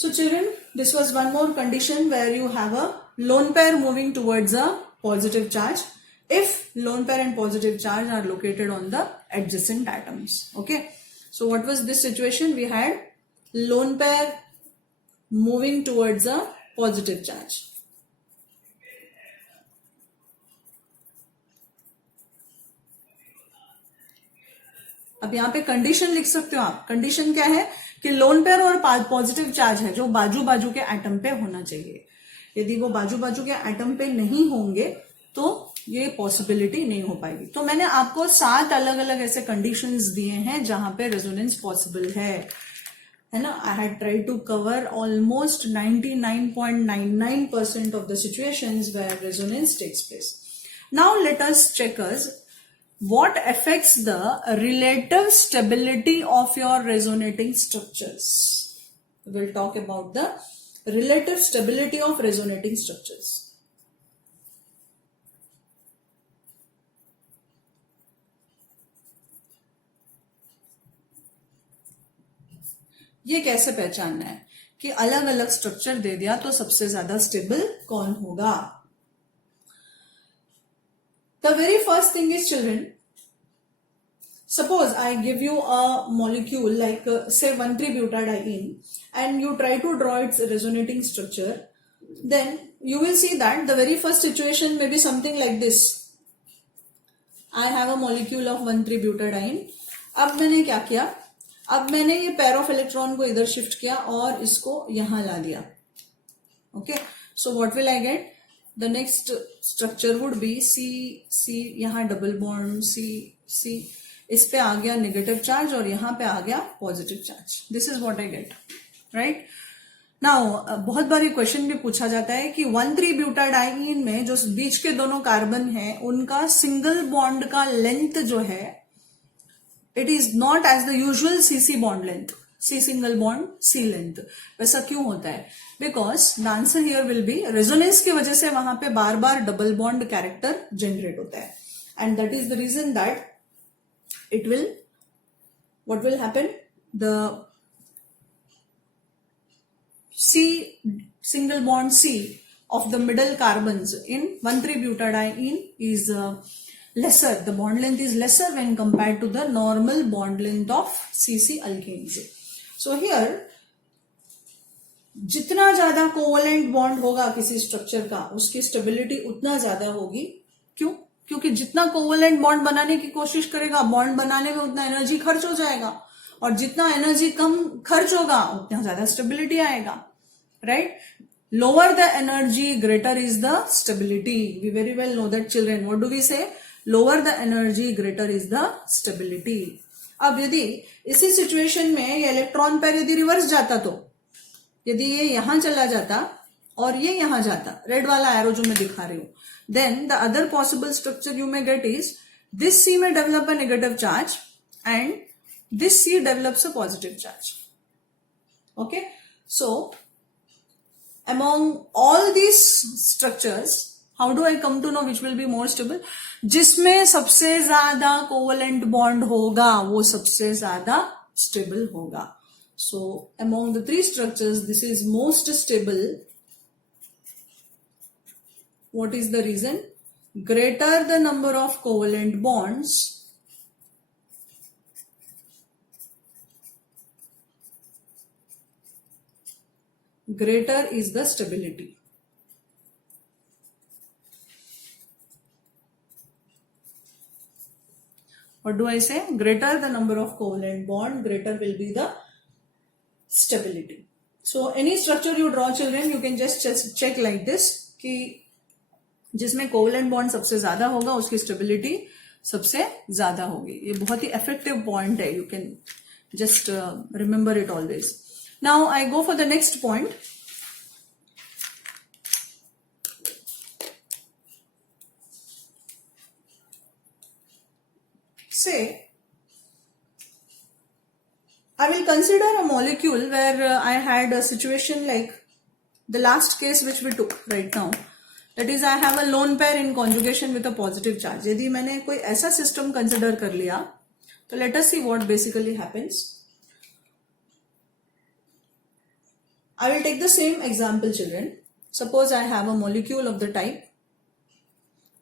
So children, this was one more condition where you have a lone pair moving towards a positive charge if lone pair and positive charge are located on the adjacent atoms. Okay, so what was this situation? We had lone pair moving towards a positive charge. अब यहाँ पे condition लिख सकते हो आप. Condition क्या है कि लोन पेयर और पॉजिटिव चार्ज है जो बाजू बाजू के एटम पे होना चाहिए. यदि वो बाजू बाजू के एटम पे नहीं होंगे तो ये पॉसिबिलिटी नहीं हो पाएगी. तो मैंने आपको 7 अलग अलग ऐसे कंडीशंस दिए हैं जहां पे रेजोनेंस पॉसिबल है ना. I had tried to cover almost 99.99% of the situations where resonance takes place. Now let us check what affects the relative stability of your resonating structures. We'll talk about the relative stability of resonating structures. ये कैसे पहचानना है कि अलग अलग structure दे दिया तो सबसे ज्यादा स्टेबल कौन होगा? The very first thing is, children, Suppose I give you a molecule like say 1,3-butadiene and you try to draw its resonating structure, then you will see that the very first situation may be something like this. I have a molecule of 1,3-butadiene. अब मैंने क्या किया, अब मैंने ये pair of electron को इधर shift किया और इसको यहां ला दिया. Okay, so what will I get, the next structure would be C C, यहां डबल बॉन्ड सी सी, इस पे आ गया नेगेटिव चार्ज और यहां पे आ गया positive charge. This is what I gate, right. Now बहुत बार क्वेश्चन भी पूछा जाता है कि 1,3-ब्यूटाडाइईन में जो बीच के दोनों कार्बन है उनका सिंगल बॉन्ड का लेंथ जो है, it is not as the usual C bond length, C single bond C length. वैसा क्यों होता है? Because the answer here will be resonance की वजह से वहां पे बार बार डबल बॉन्ड कैरेक्टर जनरेट होता है, and that is the reason that it will, what will happen, the C single bond C of the middle carbons in 1,3-butadiene is lesser, the bond length is lesser when compared to the normal bond length of CC alkanes. So here जितना ज्यादा covalent bond होगा किसी structure का उसकी stability उतना ज्यादा होगी. क्यों? क्योंकि जितना कोवलेंट बॉन्ड बनाने की कोशिश करेगा, बॉन्ड बनाने में उतना एनर्जी खर्च हो जाएगा, और जितना एनर्जी कम खर्च होगा उतना ज्यादा स्टेबिलिटी आएगा, right. Lower the energy greater is the stability. We very well know that children. What do we say? Lower the energy greater is the stability. अब यदि इसी सिचुएशन में ये इलेक्ट्रॉन पेयर यदि रिवर्स जाता, तो यदि ये यहां चला जाता और ये यहां जाता, रेड वाला एरो जो मैं दिखा रही हूं, then the other possible structure you may get is this C may develop a negative charge and this C develops a positive charge. Okay, so among all these structures, how do I come to know which will be more stable? जिसमें सबसे ज्यादा covalent bond होगा वो सबसे ज्यादा stable होगा. So among the three structures, this is most stable. What is the reason? Greater the number of covalent bonds, greater is the stability. What do I say? Greater the number of covalent bond, greater will be the stability. So any structure you draw, children, you can just check like this कि जिसमें covalent bond सबसे ज्यादा होगा उसकी stability सबसे ज्यादा होगी. ये बहुत ही इफेक्टिव पॉइंट है. You can just remember it always. Now I go for the next point. से I will consider a molecule where I had a situation like the last case which we took right now. That is, I have a lone pair in conjugation with a positive charge. यदि मैंने कोई ऐसा system consider कर लिया तो let us see what basically happens. I will take the same example, children. Suppose I have a molecule of the type.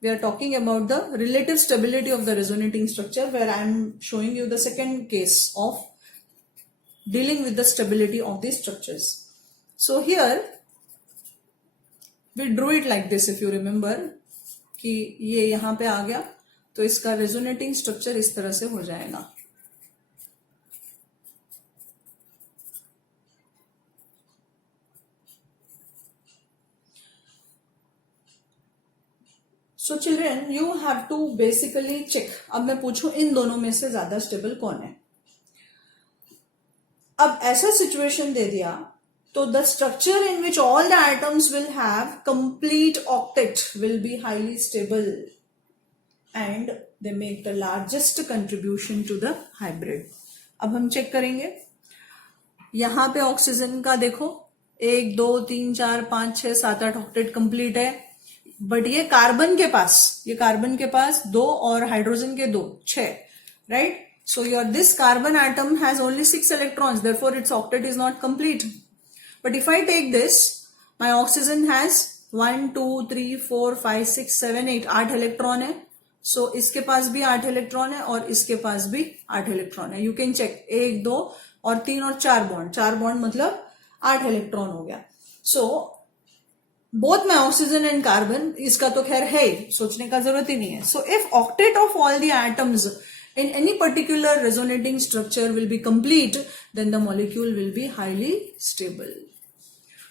We are talking about the relative stability of the resonating structure, where I am showing you the second case of dealing with the stability of these structures. So here we drew it like this, if you remember, कि ये यहां पे आ गया तो इसका resonating structure इस तरह से हो जाएगा. So children, you have to basically check. अब मैं पूछूं इन दोनों में से ज्यादा स्टेबल कौन है. अब ऐसा सिचुएशन दे दिया तो the structure in which all the atoms will have complete octet will be highly stable and they make the largest contribution to the hybrid. अब हम चेक करेंगे. यहां पे ऑक्सीजन का देखो 1 2 3 4 5 6 7 8 ऑक्टेट कंप्लीट है, बट ये कार्बन के पास 2 और हाइड्रोजन के 2 6, right. So your this carbon atom has only 6 electrons, therefore its octet is not complete. But if I take this, my oxygen has 1 2 3 4 5 6 7 8 8 electron है, सो इसके पास भी 8 इलेक्ट्रॉन है और इसके पास भी 8 इलेक्ट्रॉन है. यू कैन चेक 1 2 और 3 और 4 बॉन्ड, 4 बॉन्ड मतलब 8 इलेक्ट्रॉन हो गया. सो बोथ में ऑक्सीजन एंड कार्बन, इसका तो खैर है ही, सोचने का जरूरत ही नहीं है. So if octet of all the atoms in any particular resonating structure will be complete, then the molecule will be highly stable.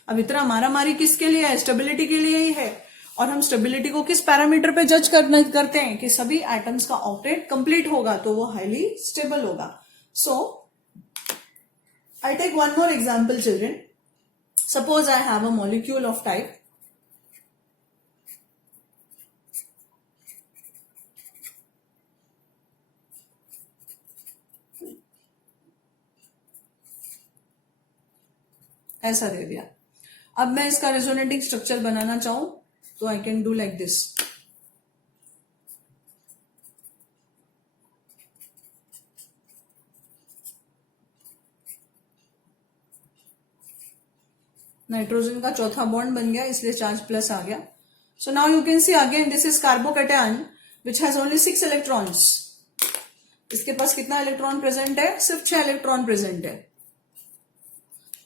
अब इतना मारामारी किसके लिए है? स्टेबिलिटी के लिए ही है. और हम स्टेबिलिटी को किस पैरामीटर पे जज करते हैं कि सभी एटम्स का ऑक्टेट कंप्लीट होगा तो वो हाईली स्टेबल होगा. So I take one more example children. Suppose I have a molecule of type ऐसा दे दिया. अब मैं इसका रेजोनेटिंग स्ट्रक्चर बनाना चाहूं तो I can do like this. Nitrogen का चौथा बॉन्ड बन गया, इसलिए चार्ज प्लस आ गया. So now you can see again this is carbocation which has only 6 electrons. इसके पास कितना इलेक्ट्रॉन प्रेजेंट है? सिर्फ 6 इलेक्ट्रॉन प्रेजेंट है.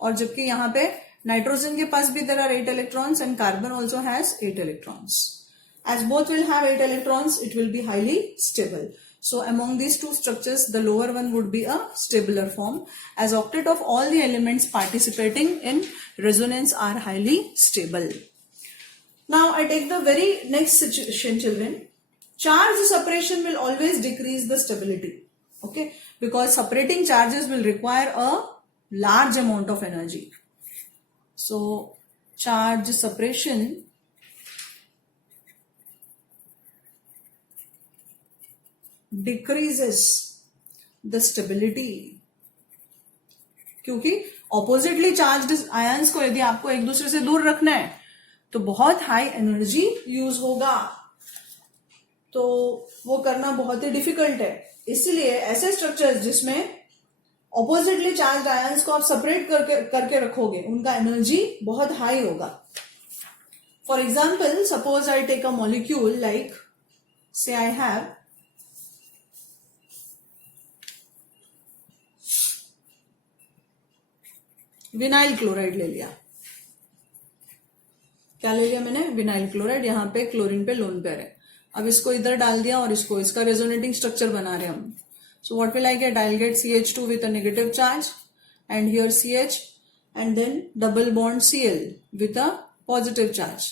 और जबकि यहां पे नाइट्रोजन के पास भी there are 8 electrons and carbon also has 8 electrons. As both will have 8 electrons, it will be highly stable. So among these two structures, the lower one would be a stabler form, as octet of all the elements participating in resonance are highly stable. Now I take the very next situation, children. Charge separation will always decrease the stability. Okay, because separating charges will require a large amount of energy. So charge separation decreases the stability. क्योंकि oppositely charged ions को यदि आपको एक दूसरे से दूर रखना है तो बहुत हाई एनर्जी यूज होगा, तो वो करना बहुत ही डिफिकल्ट है. इसलिए ऐसे स्ट्रक्चर्स जिसमें ऑपोजिटली चार्ज्ड आयंस को आप सेपरेट करके रखोगे उनका एनर्जी बहुत हाई होगा. For example, suppose I take a molecule like say I have vinyl chloride ले लिया. क्या ले लिया मैंने? Vinyl chloride. यहां पे क्लोरीन पे लोन पेयर है. अब इसको इधर डाल दिया और इसका रेजोनेटिंग स्ट्रक्चर बना रहे हम. So what will I get? I'll get CH2 with a negative charge and here CH and then double bond Cl with a positive charge.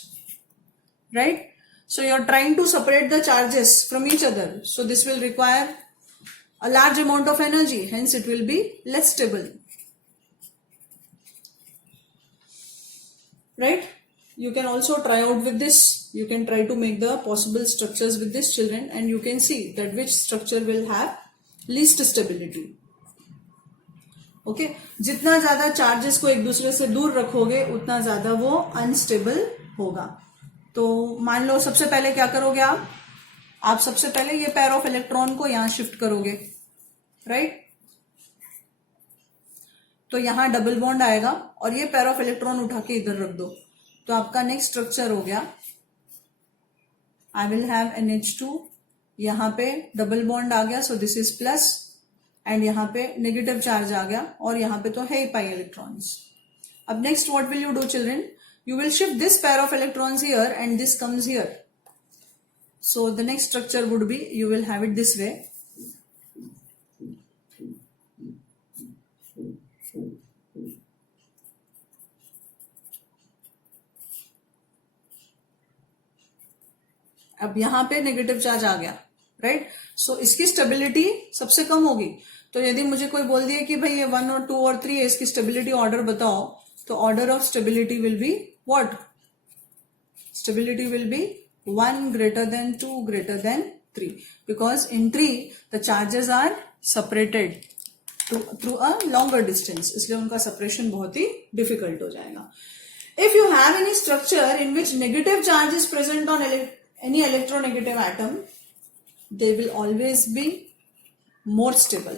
Right? So you're trying to separate the charges from each other. So this will require a large amount of energy. Hence it will be less stable. Right? You can also try out with this. You can try to make the possible structures with this, children, and you can see that which structure will have least stability. Okay, जितना ज्यादा charges को एक दूसरे से दूर रखोगे उतना ज्यादा वो अनस्टेबल होगा. तो मान लो सबसे पहले क्या करोगे आप सबसे पहले ये पेयर ऑफ इलेक्ट्रॉन को यहां शिफ्ट करोगे. राइट? तो यहां डबल बॉन्ड आएगा और ये पेयर ऑफ इलेक्ट्रॉन उठा के इधर रख दो. तो आपका नेक्स्ट स्ट्रक्चर हो गया, आई विल हैव NH2. यहां पे डबल बॉन्ड आ गया, so this is plus, and यहां पे नेगेटिव चार्ज आ गया और यहां पे तो है ही पाई इलेक्ट्रॉन्स. अब next what will you do children? You will shift this pair of electrons here and this comes here. So the next structure would B, you will have it this way. अब यहां पे negative charge आ गया. Right? सो इसकी stability सबसे कम होगी. तो यदि मुझे कोई बोल दिए कि भाई ये 1 और 2 और 3 है, इसकी स्टेबिलिटी ऑर्डर बताओ, तो order of stability will be what? Stability will be 1 greater than 2 greater than 3, because in tree the charges are separated through a longer distance, इसलिए उनका separation बहुत ही difficult हो जाएगा. If you have any structure in which negative charge is present on any electronegative atom, they will always be more stable.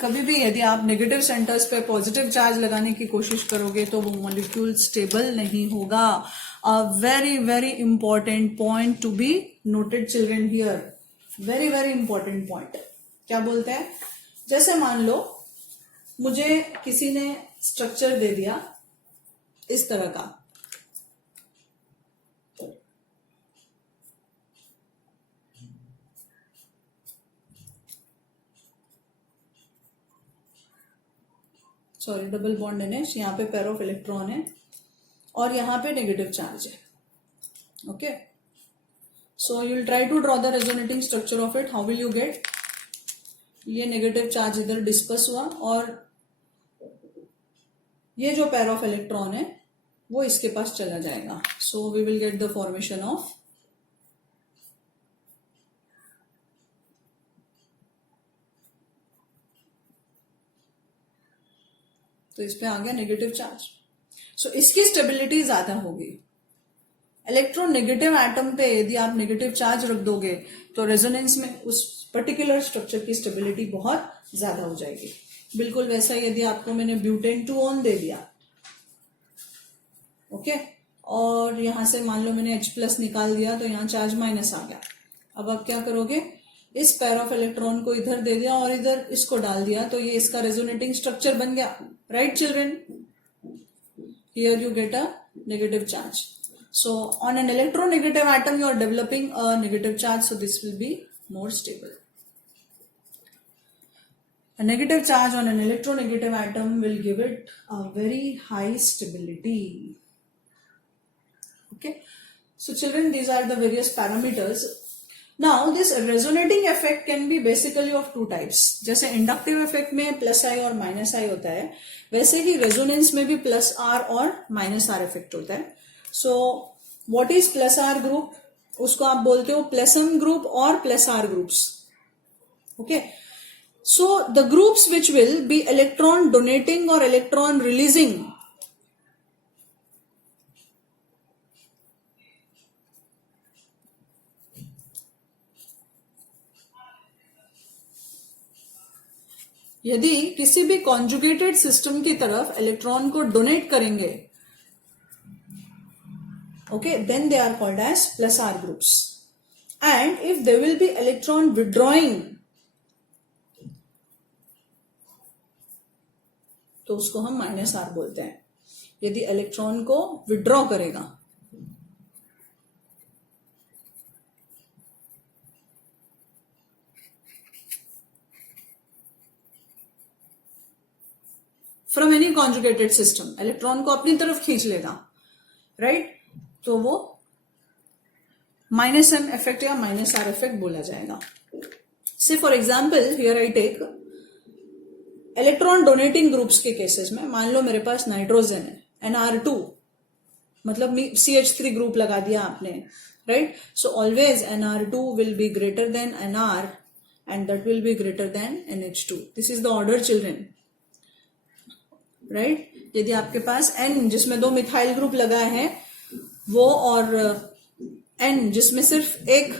कभी भी यदि आप negative centres पे पॉजिटिव चार्ज लगाने की कोशिश करोगे तो वो मॉलिक्यूल स्टेबल नहीं होगा. a very important point to be noted children here. very important point. क्या बोलते हैं, जैसे मान लो मुझे किसी ने स्ट्रक्चर दे दिया इस तरह का, सॉरी डबल बॉन्ड NH, यहाँ पे पेयर ऑफ इलेक्ट्रॉन है और यहाँ पे नेगेटिव चार्ज है. Okay, so you will try to draw the resonating structure of it. How will you get, ये नेगेटिव चार्ज इधर डिस्पर्स हुआ और ये जो पेयर ऑफ इलेक्ट्रॉन है वो इसके पास चला जाएगा. So we will get the formation of, तो इस पे आ गया नेगेटिव चार्ज. सो इसकी स्टेबिलिटी ज्यादा होगी. इलेक्ट्रोनेगेटिव एटम पे यदि आप नेगेटिव चार्ज रख दोगे तो रेजोनेंस में उस पर्टिकुलर स्ट्रक्चर की स्टेबिलिटी बहुत ज्यादा हो जाएगी. बिल्कुल वैसा यदि आपको मैंने ब्यूटेन 2 दे दिया, ओके, और यहां से मान लो मैंने H+ निकाल दिया तो यहाँ चार्ज माइनस आ गया. अब आप क्या करोगे, इस पेयर ऑफ इलेक्ट्रॉन को इधर दे दिया और इधर इसको डाल दिया तो ये इसका रेजोनेटिंग स्ट्रक्चर बन गया. Right children, here you get a negative charge. So on an electronegative atom you are developing a negative charge, so this will be more stable. A negative charge on an electronegative atom will give it a very high stability. Okay, so children, these are the various parameters. Now this resonating effect can be basically of two types. जैसे inductive effect में +I और -I होता है, वैसे ही resonance में भी +R और -R effect होता है. So what is +R group? उसको आप बोलते हो +M group और +R groups. Okay. So the groups which will be electron donating or electron releasing, यदि किसी भी कॉन्जुगेटेड सिस्टम की तरफ इलेक्ट्रॉन को डोनेट करेंगे, okay, then they are called as +R groups. And if there will be electron withdrawing, तो उसको हम -R बोलते हैं. यदि इलेक्ट्रॉन को विड्रॉ करेगा, from any conjugated system, electron को अपनी तरफ खींच लेगा, राइट, तो वो -M इफेक्ट या -R इफेक्ट बोला जाएगा. Say for example here I take electron donating groups के केसेस में, मान लो मेरे पास नाइट्रोजन है NR2, मतलब CH3 ग्रुप लगा दिया आपने, right. So always NR2 will be greater than NR and that will be greater than NH2. This is the order children, right. यदि आपके पास N जिसमें 2 मिथाइल ग्रुप लगा है वो, और N जिसमें सिर्फ एक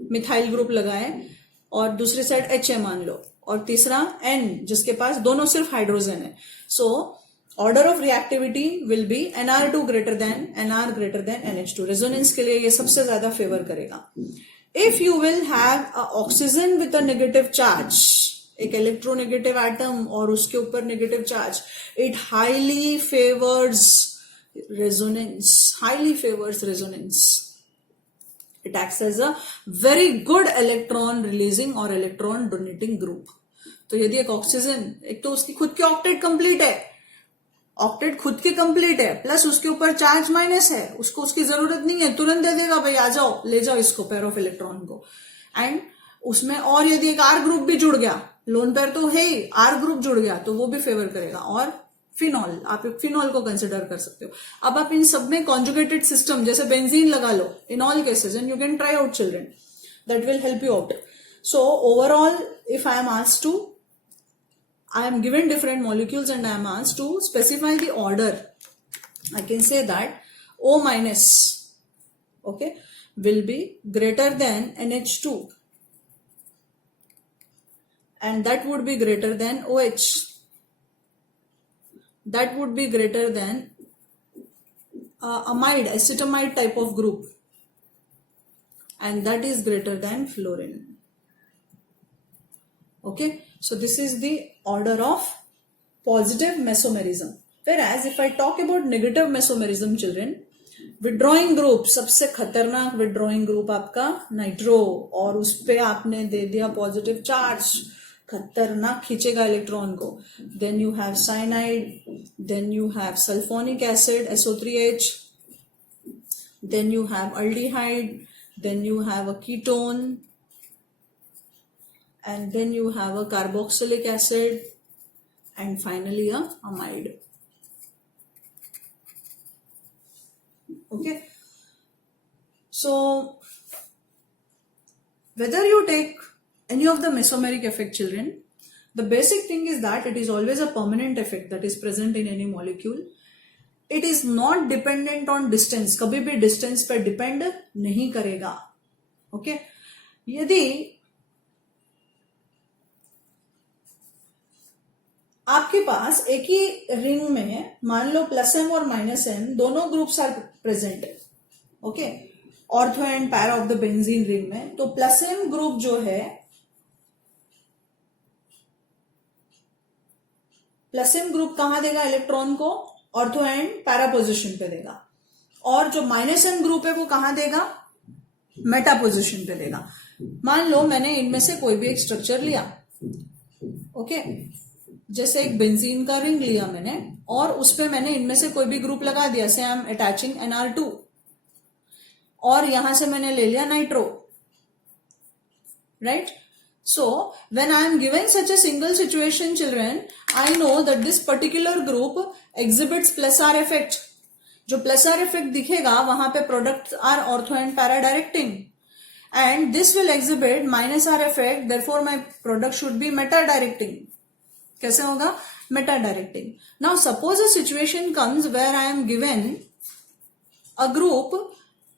मिथाइल ग्रुप लगा है और दूसरी साइड H है मान लो, और तीसरा N जिसके पास दोनों सिर्फ हाइड्रोजन है. So order of reactivity will be NR2 greater than NR greater than NH2. Resonance के लिए ये सबसे ज्यादा फेवर करेगा. If you will have a oxygen with a negative charge, एक इलेक्ट्रोनेगेटिव एटम और उसके ऊपर negative charge, it highly favours resonance, highly favors resonance. It acts as a very good electron releasing or electron donating group. तो यदि एक oxygen, एक तो उसकी खुद की ऑक्टेट कंप्लीट है, ऑक्टेट खुद की कंप्लीट है, प्लस उसके ऊपर चार्ज माइनस है, उसको उसकी जरूरत नहीं है, तुरंत दे देगा भाई, आ जाओ ले जाओ इसको, पेयर ऑफ इलेक्ट्रॉन को. एंड उसमें और यदि एक R ग्रुप भी जुड़ गया, लोन पेयर तो है ही, R ग्रुप जुड़ गया तो वो भी फेवर करेगा. और फिनॉल, आप फिनॉल को कंसिडर कर सकते हो. अब आप इन सब में कॉन्जुगेटेड सिस्टम जैसे बेंजीन लगा लो in all cases and you can try out children, that will help you out. So overall if I am asked to, I am given different molecules and I am asked to specify the order, I can say that O minus, okay, will be greater than NH2 and that would be greater than OH, that would be greater than amide, acetamide type of group, and that is greater than fluorine. Okay, so this is the order of positive mesomerism. Whereas if I talk about negative mesomerism, children, withdrawing group, सबसे खतरनाक withdrawing group आपका nitro, और उस पे आपने दे दिया positive charge, खतरनाक खींचेगा इलेक्ट्रॉन को. Then you have cyanide, then you have sulphonic acid SO3H, then you have aldehyde, then you have a ketone, and then you have a carboxylic acid, and finally a amide. Okay, so whether you take any of the mesomeric effect, children, the basic thing is that it is always a permanent effect that is present in any molecule. It is not dependent on distance, कभी भी distance पर depend नहीं करेगा. Okay, यदि आपके पास एक ही ring में मान लो +m और -m दोनों groups are present, okay, ortho and para of the benzene ring में, तो +m ग्रुप जो है, +m ग्रुप कहां देगा इलेक्ट्रॉन को? ऑर्थो एंड पैरा पोजिशन पे देगा. और जो -m ग्रुप है वो कहां देगा? मेटा पोजिशन पे देगा. मान लो मैंने इनमें से कोई भी एक स्ट्रक्चर लिया, ओके, जैसे एक बेंजीन का रिंग लिया मैंने, और उस पे मैंने इनमें से कोई भी ग्रुप लगा दिया, say I am attaching Nr2, और यहां से मैंने ले लिया nitro, right? So when I am given such a single situation, children, I know that this particular group exhibits +R effect. जो +R इफेक्ट दिखेगा वहां पे products are ortho and para directing, and this will exhibit -R effect, therefore my product should be meta directing. कैसे होगा? Meta directing. Now suppose a situation comes where I am given a group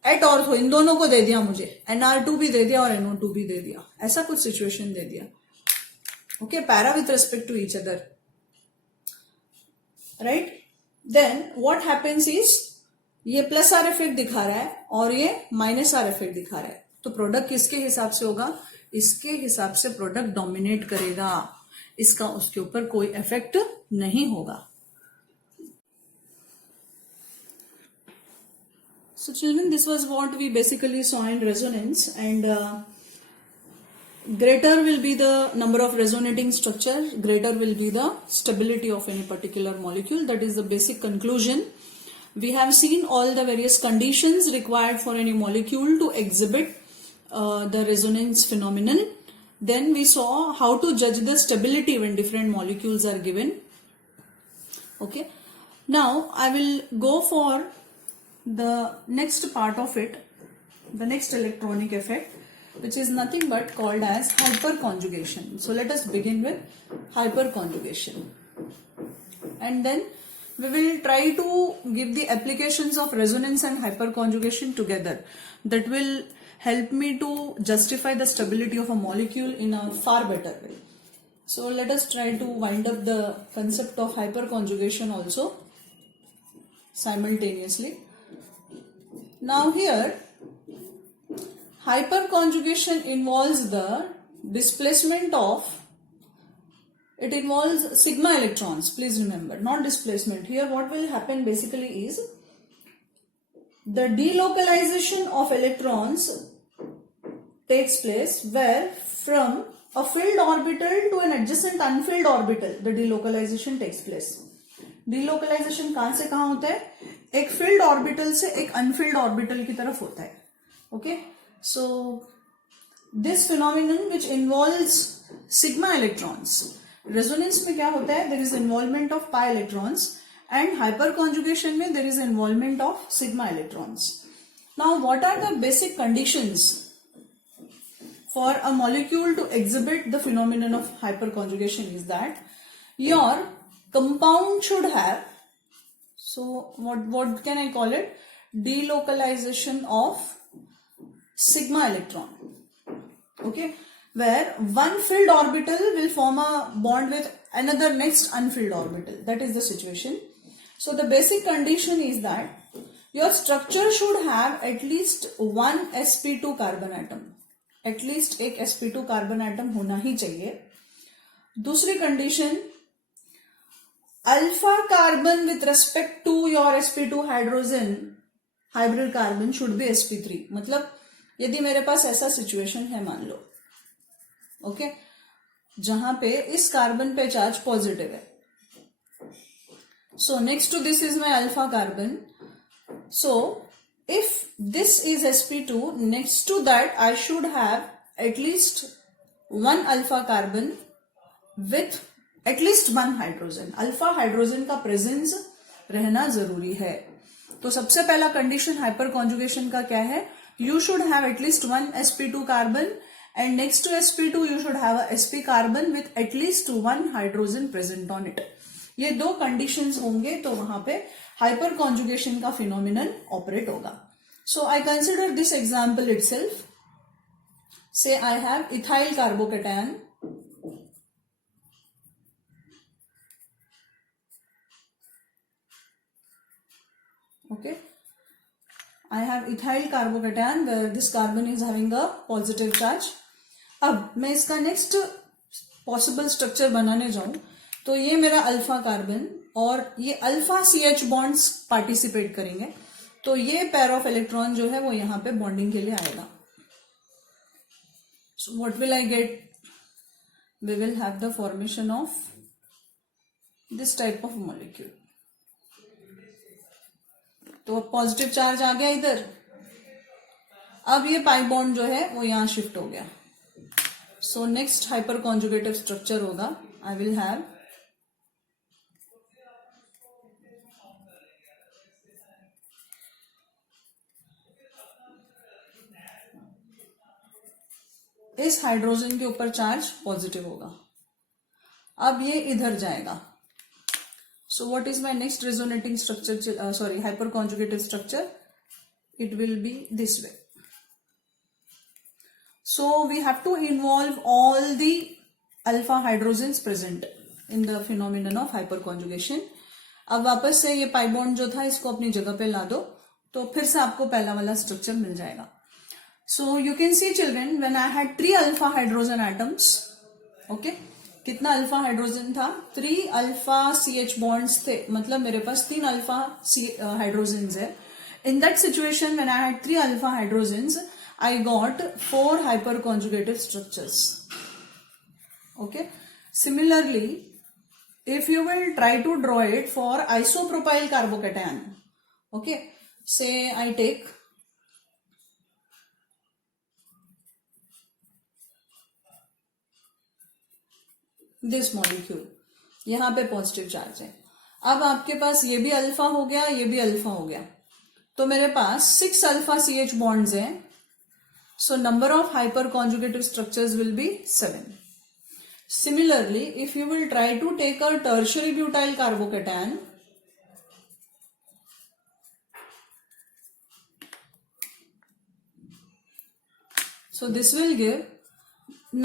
at ortho, इन दोनों को दे दिया मुझे, Nr2 भी दे दिया और NO2 भी दे दिया, ऐसा कुछ सिचुएशन दे दिया, okay, para with respect to each other, right? Then what happens is, ये +R इफेक्ट दिखा रहा है और ये -R इफेक्ट दिखा रहा है, तो प्रोडक्ट किसके हिसाब से होगा? इसके हिसाब से प्रोडक्ट डोमिनेट करेगा, इसका उसके ऊपर कोई इफेक्ट नहीं होगा. So children, this was what we basically saw in resonance, and greater will be the number of resonating structure, greater will be the stability of any particular molecule. That is the basic conclusion. We have seen all the various conditions required for any molecule to exhibit the resonance phenomenon. Then we saw how to judge the stability when different molecules are given. Okay. Now I will go for the next part of it, the next electronic effect, which is nothing but called as hyperconjugation. So let us begin with hyperconjugation, and then we will try to give the applications of resonance and hyperconjugation together. That will help me to justify the stability of a molecule in a far better way. So let us try to wind up the concept of hyperconjugation also simultaneously. Now here, hyperconjugation involves the displacement of, it involves sigma electrons, please remember, not displacement. Here what will happen basically is the delocalization of electrons takes place, where from a filled orbital to an adjacent unfilled orbital the delocalization takes place. Delocalization कहां से कहां होता है? एक filled orbital से एक unfilled orbital की तरफ होता है. Okay, so this phenomenon which involves sigma electrons, resonance में क्या होता है? There is involvement of pi electrons, and hyperconjugation में there is involvement of sigma electrons. Now what are the basic conditions for a molecule to exhibit the phenomenon of hyperconjugation? Is that your compound should have, so what can I call it? Delocalization of sigma electron. Okay, where one filled orbital will form a bond with another next unfilled orbital. That is the situation. So the basic condition is that your structure should have at least 1 sp2 carbon atom, at least एक sp2 carbon atom होना ही चाहिए. दूसरी condition, alpha carbon with respect to your sp2 hydrogen hybrid carbon should be sp3. मतलब यदि मेरे पास ऐसा situation है, मान लो, ओके, जहां पे इस कार्बन पे चार्ज पॉजिटिव है. So next to this is my alpha carbon. So if this is sp2, next to that I should have at least 1 alpha carbon with at least 1 hydrogen. Alpha hydrogen का presence रहना जरूरी है. तो सबसे पहला condition hyper conjugation का क्या है? You should have at least 1 sp2 carbon and next to sp2 you should have a sp carbon with at least 1 hydrogen present on it. ये 2 कंडीशंस होंगे तो वहां पे हाइपर कॉन्जुगेशन का फिनोमिनन ऑपरेट होगा. So I consider this example itself. Say I have ethyl carbocation, okay, I have ethyl carbocation where this carbon is having a positive charge. अब मैं इसका नेक्स्ट पॉसिबल स्ट्रक्चर बनाने जाऊं तो ये मेरा अल्फा कार्बन और ये अल्फा CH बॉन्ड्स पार्टिसिपेट करेंगे. तो ये पेयर ऑफ इलेक्ट्रॉन जो है वो यहां पे बॉन्डिंग के लिए आएगा. So what will I get? We will have the formation of this type of molecule. तो पॉजिटिव चार्ज आ गया इधर. अब ये पाई बॉन्ड जो है वो यहां शिफ्ट हो गया. So next hyper conjugative structure होगा. आई विल हैव इस हाइड्रोजन के ऊपर चार्ज पॉजिटिव होगा. अब ये इधर जाएगा. So what is my next resonating structure, hyperconjugative structure? It will be this way. So we have to involve all the alpha hydrogens present in the phenomenon of hyperconjugation. अब वापस से ये pi bond जो था इसको अपनी जगह पे ला दो तो फिर से आपको पहला वाला स्ट्रक्चर मिल जाएगा. So you can see children, when I had 3 alpha hydrogen atoms, okay, कितना अल्फा हाइड्रोजन था? 3 अल्फा CH बॉन्ड्स थे. मतलब मेरे पास 3 अल्फा हाइड्रोजन्स है. In that situation when I had 3 alpha hydrogens I got 4 hyper conjugative structures. Okay, similarly if you will try to draw it for isopropyl carbocation, okay, say I take this molecule, यहां पे positive charge है. अब आपके पास ये भी alpha हो गया, ये भी अल्फा हो गया. तो मेरे पास 6 अल्फा CH बॉन्ड्स हैं. So number of hyperconjugative structures will be 7. Similarly if you will try to take a tertiary butyl carbocation, so this will give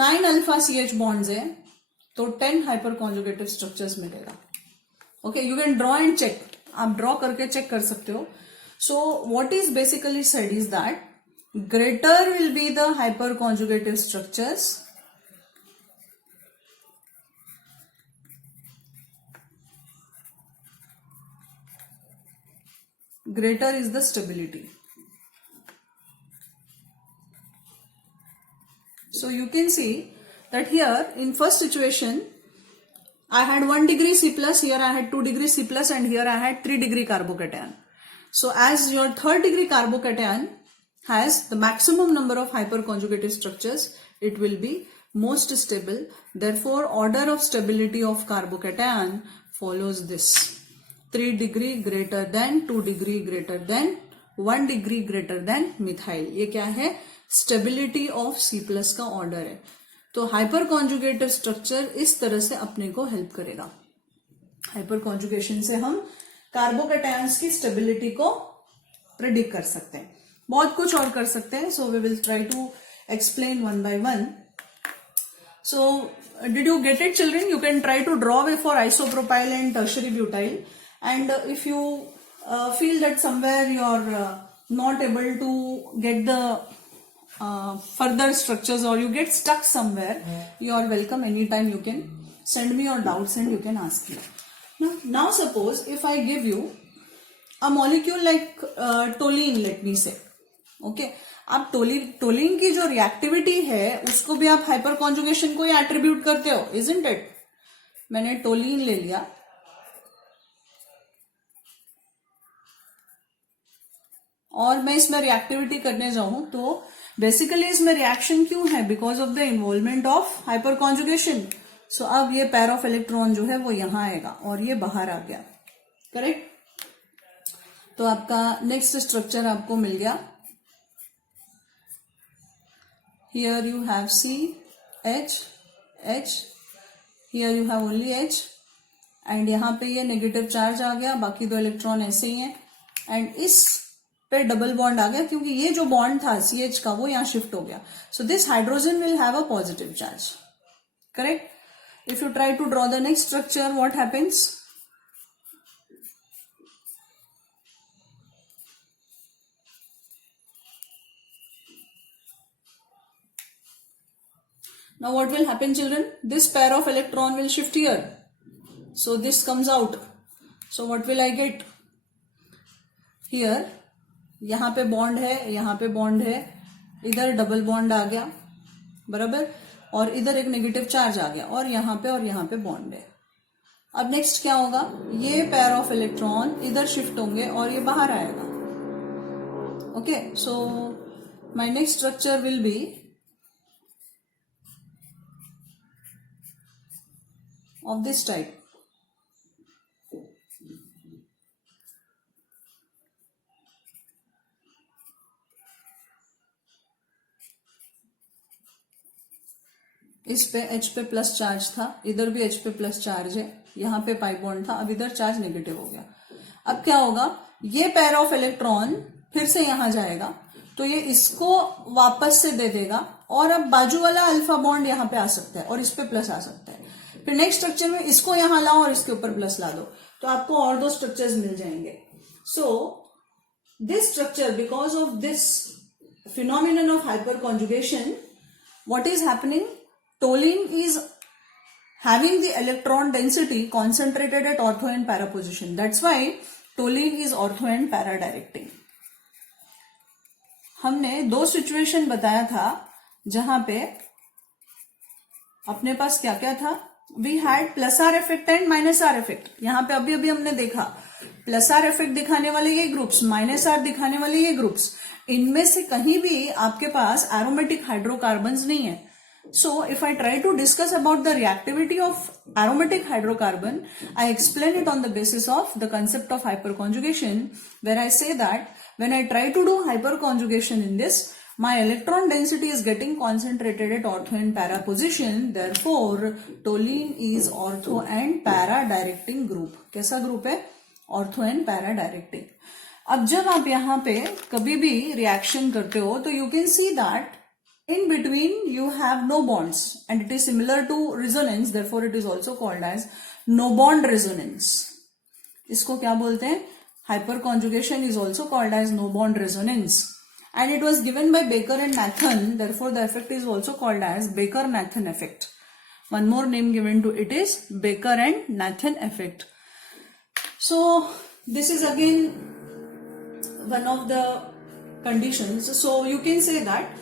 9 alpha CH bonds है तो 10 हाइपर कॉन्जुगेटिव स्ट्रक्चर्स मिलेगा. Okay, you can draw and check. आप ड्रॉ करके check कर सकते हो. So what is basically said is that greater will be the hyperconjugative structures, greater is the stability. So you can see that here in first situation I had 1 degree C plus, here I had 2 degree C plus, and here I had 3 degree carbocation. So as your 3rd degree carbocation has the maximum number of hyperconjugative structures, it will be most stable. Therefore order of stability of carbocation follows this: 3 degree greater than, 2 degree greater than, 1 degree greater than methyl. ये क्या है? Stability of C plus का order है. तो hyper conjugative structure इस तरह से अपने को हेल्प करेगा. हाइपर कॉन्जुगेशन से हम कार्बोकेटायंस की स्टेबिलिटी को प्रिडिक्ट कर सकते हैं. बहुत कुछ और कर सकते हैं. So we will try to explain one by one. So did you get it, children? You can try to draw for isopropyl and tertiary butyl, and if you feel that somewhere you're not able to get the further structures or you get stuck somewhere, you are welcome. Anytime you can send me your doubts and you can ask me. Now suppose if I give you a molecule like toluene, let me say, okay, आप toluene की जो reactivity है उसको भी आप hyper conjugation को ही attribute करते हो, इजंट इट? मैंने टोलिन ले लिया और मैं इसमें रिएक्टिविटी करने जाऊं तो बेसिकली इसमें रिएक्शन क्यों है? Because of the involvement of hyperconjugation. So अब ये पेयर ऑफ इलेक्ट्रॉन जो है वो यहां आएगा और ये बाहर आ गया, करेक्ट? तो आपका नेक्स्ट स्ट्रक्चर आपको मिल गया. Here you have C, H, H. Here you have only H. And यहाँ पे ये नेगेटिव चार्ज आ गया, बाकी दो इलेक्ट्रॉन ऐसे ही हैं. एंड इस पे डबल बॉन्ड आ गया क्योंकि ये जो बॉन्ड था CH का वो यहाँ शिफ्ट हो गया. So this hydrogen will have a positive charge, correct? If you try to draw the next structure, what happens? Now what will happen, children? This pair of electron will shift here. So this comes out. So what will I get? Here, यहाँ पे bond है, यहाँ पे bond है, इधर double bond आ गया, बराबर, और इधर एक नेगेटिव चार्ज आ गया और यहाँ पे बॉन्ड है. अब नेक्स्ट क्या होगा? ये पेयर ऑफ इलेक्ट्रॉन इधर शिफ्ट होंगे और ये बाहर आएगा. Okay, so my next structure will be of this type. इस पे H पे प्लस चार्ज था, इधर भी H पे प्लस चार्ज है, यहाँ पे पाई बॉन्ड था, अब इधर चार्ज नेगेटिव हो गया. अब क्या होगा? ये पेयर ऑफ इलेक्ट्रॉन फिर से यहां जाएगा तो ये इसको वापस से दे देगा और अब बाजू वाला अल्फा बॉन्ड यहाँ पे आ सकता है और इस पे प्लस आ सकता है. फिर नेक्स्ट स्ट्रक्चर में इसको यहां लाओ और इसके ऊपर प्लस ला दो तो आपको और दो स्ट्रक्चर्स मिल जाएंगे. So this structure, because of this phenomenon of hyper conjugation, what is happening? Toluene is having the electron density concentrated at ortho and para position. That's why toluene is ortho and para directing. हमने दो situation बताया था जहां पे अपने पास क्या क्या था. We had plus R effect and minus R effect. यहां पे अभी हमने देखा प्लस आर इफेक्ट दिखाने वाले ये ग्रुप्स, माइनस आर दिखाने वाले ये ग्रुप्स, इनमें से कहीं भी आपके पास एरोमेटिक हाइड्रोकार्बन्स नहीं है. So if I try to discuss about the reactivity of aromatic hydrocarbon, I explain it on the basis of the concept of hyperconjugation, where I say that when I try to do hyperconjugation in this, my electron density is getting concentrated at ortho and para position. Therefore, toluene is ortho and para directing group. कैसा group है? Ortho and para directing. अब जब आप यहाँ पे कभी भी reaction करते हो तो you can see that in between you have no bonds and it is similar to resonance, therefore it is also called as no bond resonance. इसको क्या बोलते हैं? Hyperconjugation is also called as no bond resonance and it was given by Baker and Nathan, therefore the effect is also called as Baker-Nathan effect. One more name given to it is Baker and Nathan effect. So this is again one of the conditions. So you can say that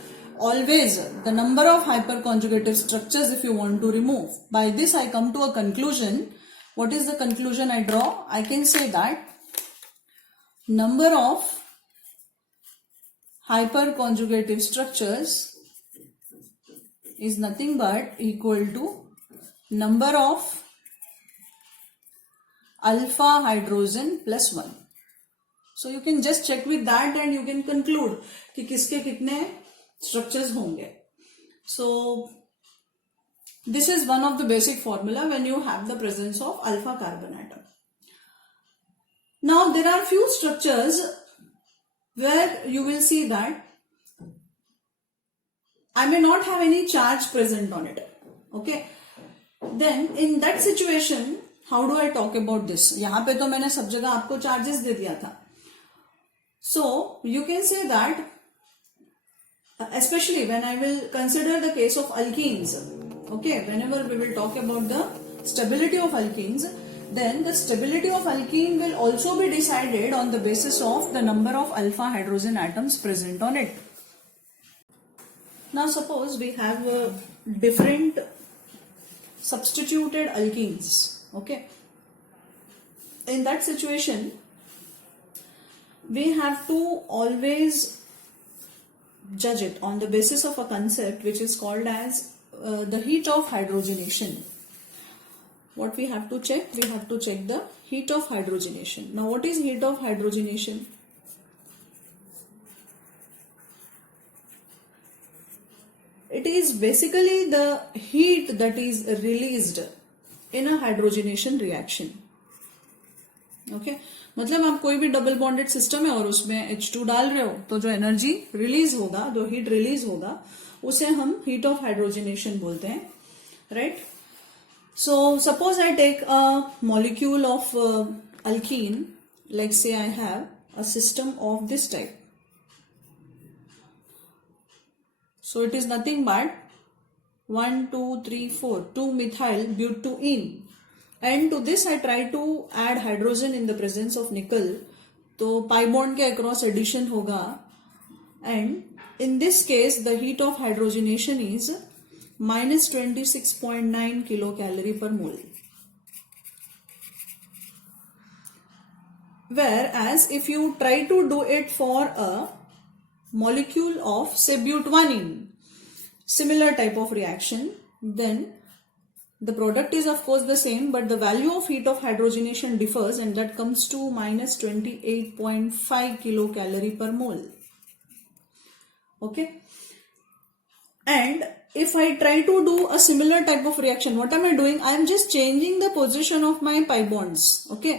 always the number of hyperconjugative structures if you want to remove. By this I come to a conclusion. What is the conclusion I draw? I can say that number of hyperconjugative structures is nothing but equal to number of alpha hydrogen plus 1. So you can just check with that and you can conclude कि किसके कितने structures होंगे. So this is one of the basic formula when you have the presence of alpha carbon atom. Now there are few structures where you will see that I may not have any charge present on it. Okay, then in that situation how do I talk about this? यहां पे तो मैंने सब जगह आपको charges दे दिया था. So you can say that especially when I will consider the case of alkenes. Okay, whenever we will talk about the stability of alkenes, then the stability of alkene will also be decided on the basis of the number of alpha hydrogen atoms present on it. Now suppose we have different substituted alkenes. Okay, in that situation we have to always judge it on the basis of a concept which is called as the heat of hydrogenation. What we have to check? We have to check the heat of hydrogenation. Now what is heat of hydrogenation? It is basically the heat that is released in a hydrogenation reaction. Okay? मतलब आप कोई भी double bonded system है और उसमें H2 डाल रहे हो तो जो एनर्जी रिलीज होगा, जो हीट रिलीज होगा, उसे हम हीट ऑफ हाइड्रोजनेशन बोलते हैं. Right? So suppose I take a molecule of alkene, like say I have a system of this type. So it is nothing but 1 2 3 4 2 methyl butene. And to this I try to add hydrogen in the presence of nickel. तो pi bond के across addition होगा. And in this case the heat of hydrogenation is minus 26.9 kilocalorie per mole. Whereas if you try to do it for a molecule of say butadiene, similar type of reaction, then the product is of course the same, but the value of heat of hydrogenation differs, and that comes to minus 28.5 kilocalorie per mole. Okay. And if I try to do a similar type of reaction, what am I doing? I am just changing the position of my pi bonds. Okay.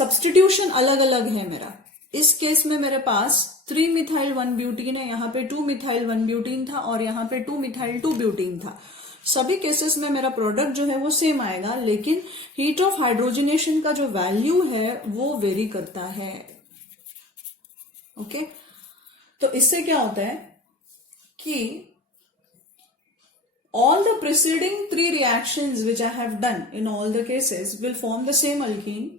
Substitution अलग अलग है मेरा. इस case में मेरे पास 3 methyl 1 butene है, यहाँ पे 2 methyl 1 butene था और यहाँ पे 2 methyl 2 butene था. सभी केसेस में मेरा प्रोडक्ट जो है वो सेम आएगा, लेकिन हीट ऑफ हाइड्रोजनेशन का जो वैल्यू है वो वेरी करता है. ओके, तो इससे क्या होता है कि all the preceding 3 reactions which I have done in all the cases will form the same alkene.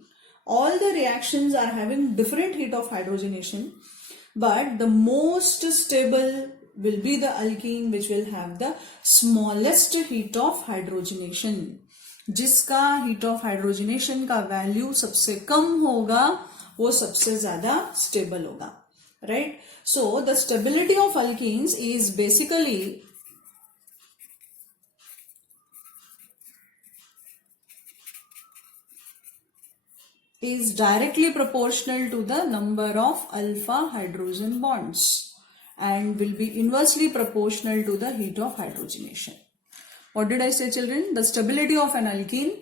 All the reactions are having different heat of hydrogenation, but the most stable will be the alkene which will have the smallest heat of hydrogenation. जिसका heat of hydrogenation का value सबसे कम होगा वो सबसे ज्यादा stable होगा. Right? So the stability of alkenes is basically is directly proportional to the number of alpha hydrogen bonds and will be inversely proportional to the heat of hydrogenation. What did I say, children? The stability of an alkene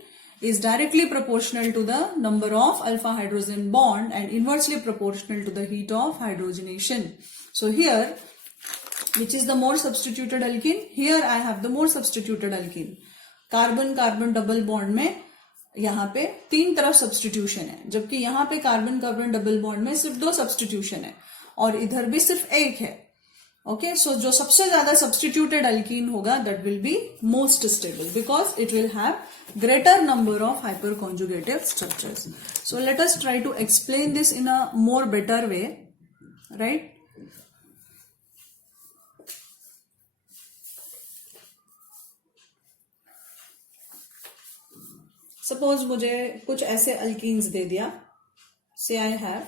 is directly proportional to the number of alpha hydrogen bond and inversely proportional to the heat of hydrogenation. So here, which is the more substituted alkene? Here I have the more substituted alkene. Carbon-carbon double bond में यहाँ पे 3 तरफ substitution है, जबकि यहाँ पे carbon-carbon double bond में सिर्फ 2 सब्स्टिट्यूशन है और इधर भी सिर्फ 1 है. ओके, सो जो सबसे ज्यादा सब्स्टिट्यूटेड अल्कीन होगा that will be most stable because it will have greater number of hyperconjugative structures. So let us try to explain this in a more better way. Right? Suppose मुझे कुछ ऐसे alkenes दे दिया. Say I have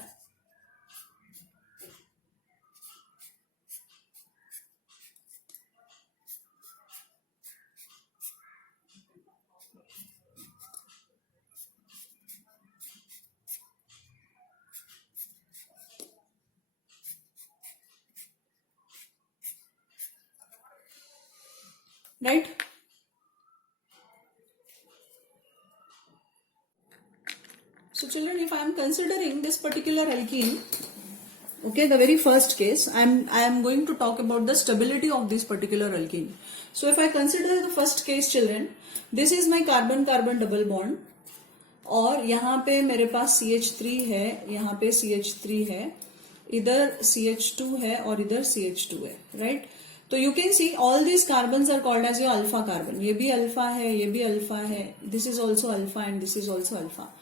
right? So children, if I am considering this particular alkene, okay, the very first case, I am going to talk about the stability of this particular alkene. So if I consider the first case, children, this is my carbon-carbon double bond और यहाँ पे मेरे पास CH3 है, यहाँ पे CH3 है, इधर CH2 है और इधर CH2 है, राइट। तो you can see all these carbons are called as your alpha carbon. ये भी अल्फा है, ये भी अल्फा है, this is also alpha and this is also alpha.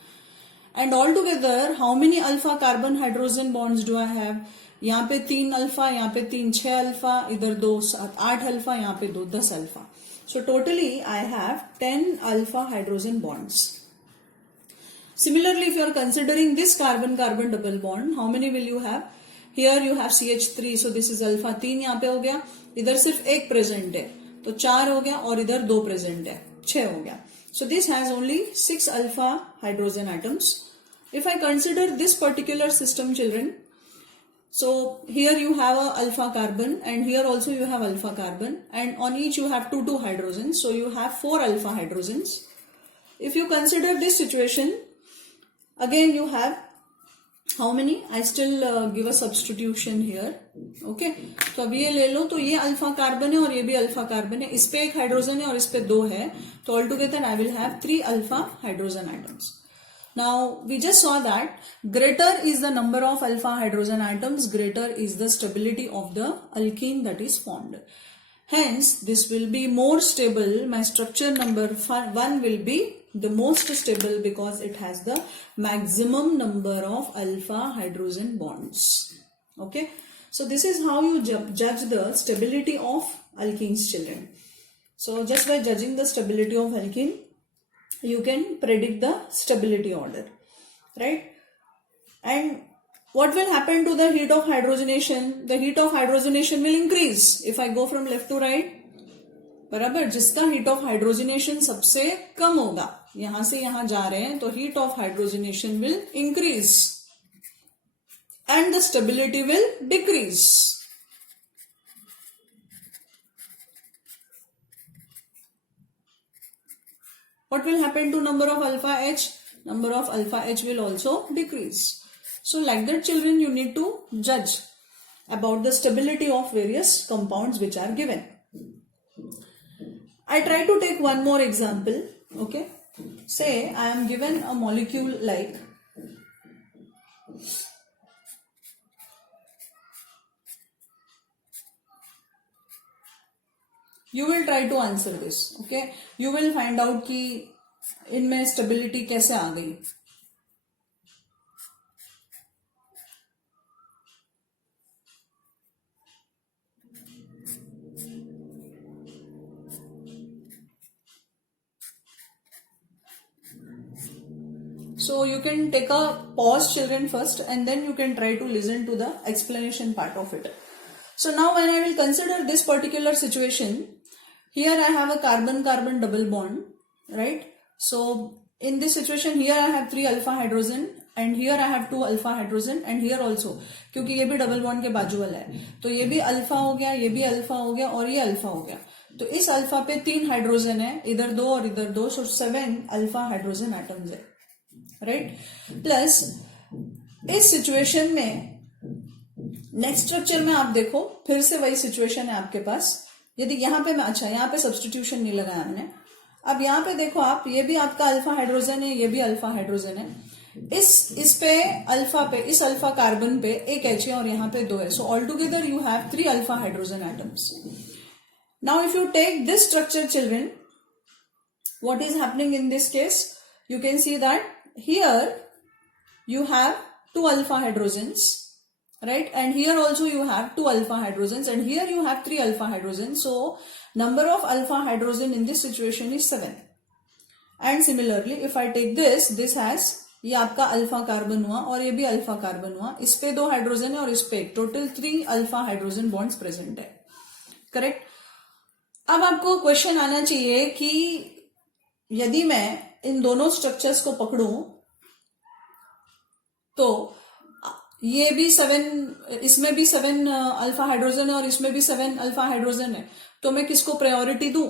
And all together how many alpha carbon hydrogen bonds do I have? यहाँ पे 3 alpha, यहाँ पे 3 6 अल्फा, इधर 2 7 8 अल्फा, यहाँ पे 2 10 alpha. So totally I have 10 alpha hydrogen bonds. Similarly, if you are considering this carbon-carbon double bond, how many will you have? Here you have CH3, so this is alpha 3 यहाँ पे हो गया, इधर सिर्फ एक present है तो 4 हो गया, और इधर 2 प्रेजेंट है 6 हो गया. So this has only 6 alpha hydrogen atoms. If I consider this particular system, children, so here you have a alpha carbon and here also you have alpha carbon, and on each you have 2 hydrogens, so you have 4 alpha hydrogens. If you consider this situation, again you have how many? I still give a substitution here. Okay, तो अब ये ले लो, तो ये alpha carbon है और ये भी अल्फा कार्बन है, इस पे एक हाइड्रोजन है और इस पे 2 है, तो all together I will have 3 alpha hydrogen atoms. Now we just saw that greater is the number of alpha hydrogen atoms, greater is the stability of the alkene that is formed. Hence this will be more stable. My structure number 1 will be the most stable because it has the maximum number of alpha hydrogen bonds. Okay, so this is how you judge the stability of alkenes, children. So just by judging the stability of alkene, you can predict the stability order, right? And what will happen to the heat of hydrogenation? The heat of hydrogenation will increase if I go from left to right. बराबर, जिसका heat of hydrogenation सबसे कम होगा, यहां से यहां जा रहे हैं, तो heat of hydrogenation will increase and the stability will decrease. What will happen to number of alpha H? Number of alpha H will also decrease. So like that, children, you need to judge about the stability of various compounds which are given. I try to take one more example. Okay, say I am given a molecule like you will try to answer this. Okay, you will find out कि इनमें stability कैसे आ गई. So you can take a pause, children, first, and then you can try to listen to the explanation part of it. So now when I will consider this particular situation, here I have a carbon-carbon double bond, right? So in this situation, here I have 3 alpha hydrogen and here I have 2 alpha hydrogen and here also, क्योंकि ये भी double bond के बाजू वाला है, तो ये भी अल्फा हो गया, ये भी अल्फा हो गया और ये अल्फा हो गया. तो इस अल्फा पे 3 हाइड्रोजन है, इधर 2 और इधर 2, सो 7 अल्फा हाइड्रोजन एटम्स है, राइट. प्लस इस सिचुएशन में नेक्स्ट स्ट्रक्चर में आप देखो, फिर से वही सिचुएशन है आपके पास. यदि यहाँ पे मैं, अच्छा यहाँ पे सब्सटीट्यूशन नहीं लगाया हमने, अब यहाँ पे देखो आप, ये भी आपका अल्फा हाइड्रोजन है, ये भी अल्फा हाइड्रोजन है, इस पे अल्फा पे, इस अल्फा कार्बन पे एक H है और यहाँ पे 2 है, so all together you have 3 alpha hydrogen atoms. Now if you take this structure, children, what is happening in this case? You can see that here you have 2 alpha hydrogens, right, and here also you have 2 alpha hydrogens and here you have 3 alpha hydrogens. So number of alpha hydrogen in this situation is 7. And similarly if I take this has, ये आपका alpha carbon हुआ और ये भी alpha carbon हुआ, इस पे 2 hydrogen है और इस पे total 3 alpha hydrogen bonds present है, करेक्ट. अब आपको क्वेश्चन आना चाहिए कि यदि मैं इन दोनों स्ट्रक्चर्स को पकड़ूं तो ये भी 7, इसमें भी 7 अल्फा हाइड्रोजन है और इसमें भी 7 अल्फा हाइड्रोजन है, तो मैं किसको प्रायोरिटी दूं,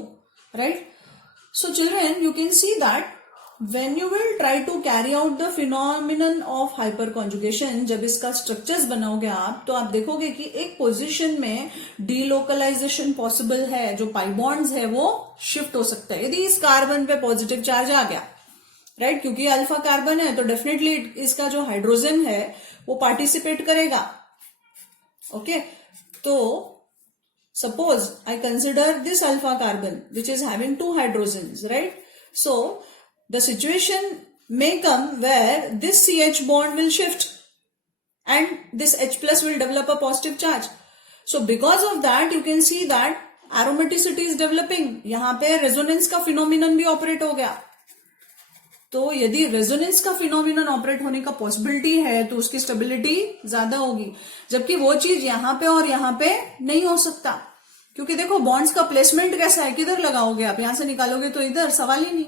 right. So children, you can see that when you will try to carry out the phenomenon of hyperconjugation, जब इसका स्ट्रक्चर्स बनाओगे आप, तो आप देखोगे कि एक पोजीशन में डीलोकलाइजेशन पॉसिबल है, जो पाई बॉन्ड्स है वो शिफ्ट हो सकता है. यदि इस कार्बन पे पॉजिटिव चार्ज आ गया, राइट, क्योंकि अल्फा कार्बन है तो डेफिनेटली इसका जो हाइड्रोजन है वो पार्टिसिपेट करेगा. ओके, तो suppose I consider this alpha carbon which is having two hydrogens, right? So the situation may come where this CH bond will shift and this H plus will develop a positive charge. So because of that you can see that aromaticity is developing. यहाँ पे resonance का phenomenon भी operate हो गया. तो यदि resonance का phenomenon operate होने का पॉसिबिलिटी है तो उसकी स्टेबिलिटी ज्यादा होगी, जबकि वो चीज यहाँ पे और यहाँ पे नहीं हो सकता. क्योंकि देखो बॉन्ड्स का प्लेसमेंट कैसा है, किधर लगाओगे आप, यहां से निकालोगे तो इधर, सवाल ही नहीं.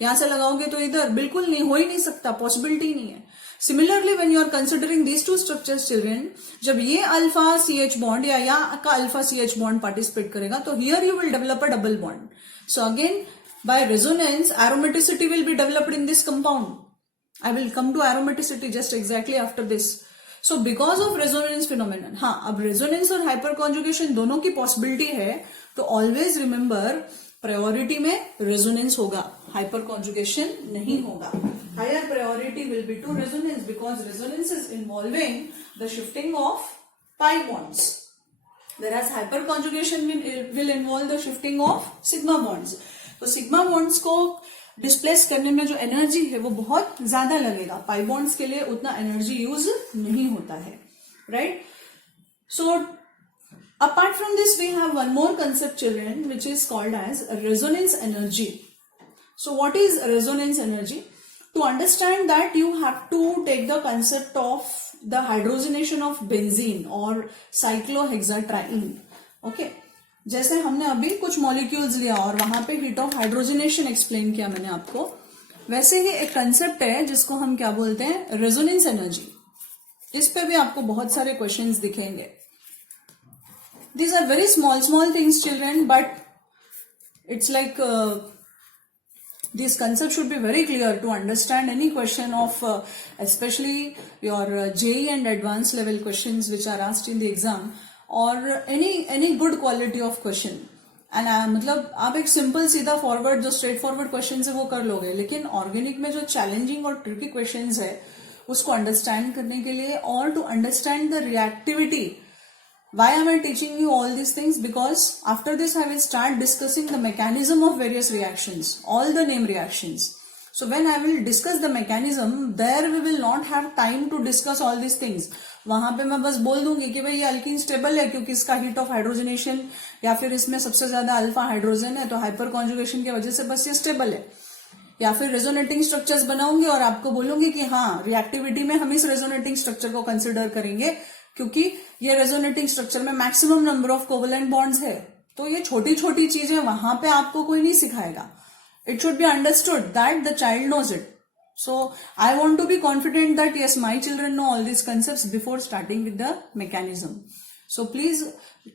यहां से लगाओगे तो इधर, बिल्कुल नहीं, हो ही नहीं सकता, पॉसिबिलिटी नहीं है. Similarly when you are considering these two structures children, जब ये अल्फा CH बॉन्ड या यहाँ का अल्फा CH बॉन्ड पार्टिसिपेट करेगा तो here you will develop a double bond. So again by resonance aromaticity will be developed in this compound. I will come to aromaticity just exactly after this. So because of resonance phenomenon, हाँ, अब resonance और hyperconjugation दोनों की possibility है, तो always remember priority में resonance होगा, hyperconjugation नहीं होगा. Higher priority will be to resonance because resonance is involving the shifting of pi bonds, whereas hyperconjugation will involve the shifting of sigma bonds. तो sigma bonds को displace करने में जो energy है वो बहुत ज्यादा लगेगा, पाई बॉन्ड्स के लिए उतना एनर्जी यूज नहीं होता है, right. So apart from this we have one more concept children which is called as resonance energy. So what is resonance energy? To understand that you have to take the concept of the hydrogenation of benzene और cyclohexatriene. Okay, जैसे हमने अभी कुछ molecules लिया और वहां पे heat of hydrogenation explain किया मैंने आपको, वैसे ही एक कंसेप्ट है जिसको हम क्या बोलते हैं, रेजोनेंस एनर्जी. इस पे भी आपको बहुत सारे क्वेश्चंस दिखेंगे. These are very small things children, but it's like this concept should be very clear to understand any question of especially your JEE and advanced level questions which are asked in the exam, और any good quality of question. And मतलब आप एक simple सीधा forward जो straight forward question है वो कर लोगे, लेकिन ऑर्गेनिक में जो चैलेंजिंग और ट्रिकी क्वेश्चंस है उसको अंडरस्टैंड करने के लिए और to understand the reactivity. Why am I teaching you all these things? Because after this I will start discussing the mechanism of various reactions, all the name reactions. So when I will discuss the mechanism, there we will not have time to discuss all these things. वहां पे मैं बस बोल दूंगी कि भाई ये alkyne stable है क्योंकि इसका हीट ऑफ हाइड्रोजनेशन या फिर इसमें सबसे ज्यादा अल्फा हाइड्रोजन है तो हाइपर कॉन्जुगेशन की वजह से बस ये स्टेबल है. या फिर रेजोनेटिंग स्ट्रक्चर्स बनाऊंगी और आपको बोलूंगी कि हाँ रिएक्टिविटी में हम इस रेजोनेटिंग स्ट्रक्चर को कंसिडर करेंगे क्योंकि ये रेजोनेटिंग स्ट्रक्चर में maximum number of covalent bonds है. तो ये छोटी छोटी चीजें वहां पे आपको कोई नहीं सिखाएगा. It should be understood that the child knows it. So I want to be confident that yes, my children know all these concepts before starting with the mechanism. So please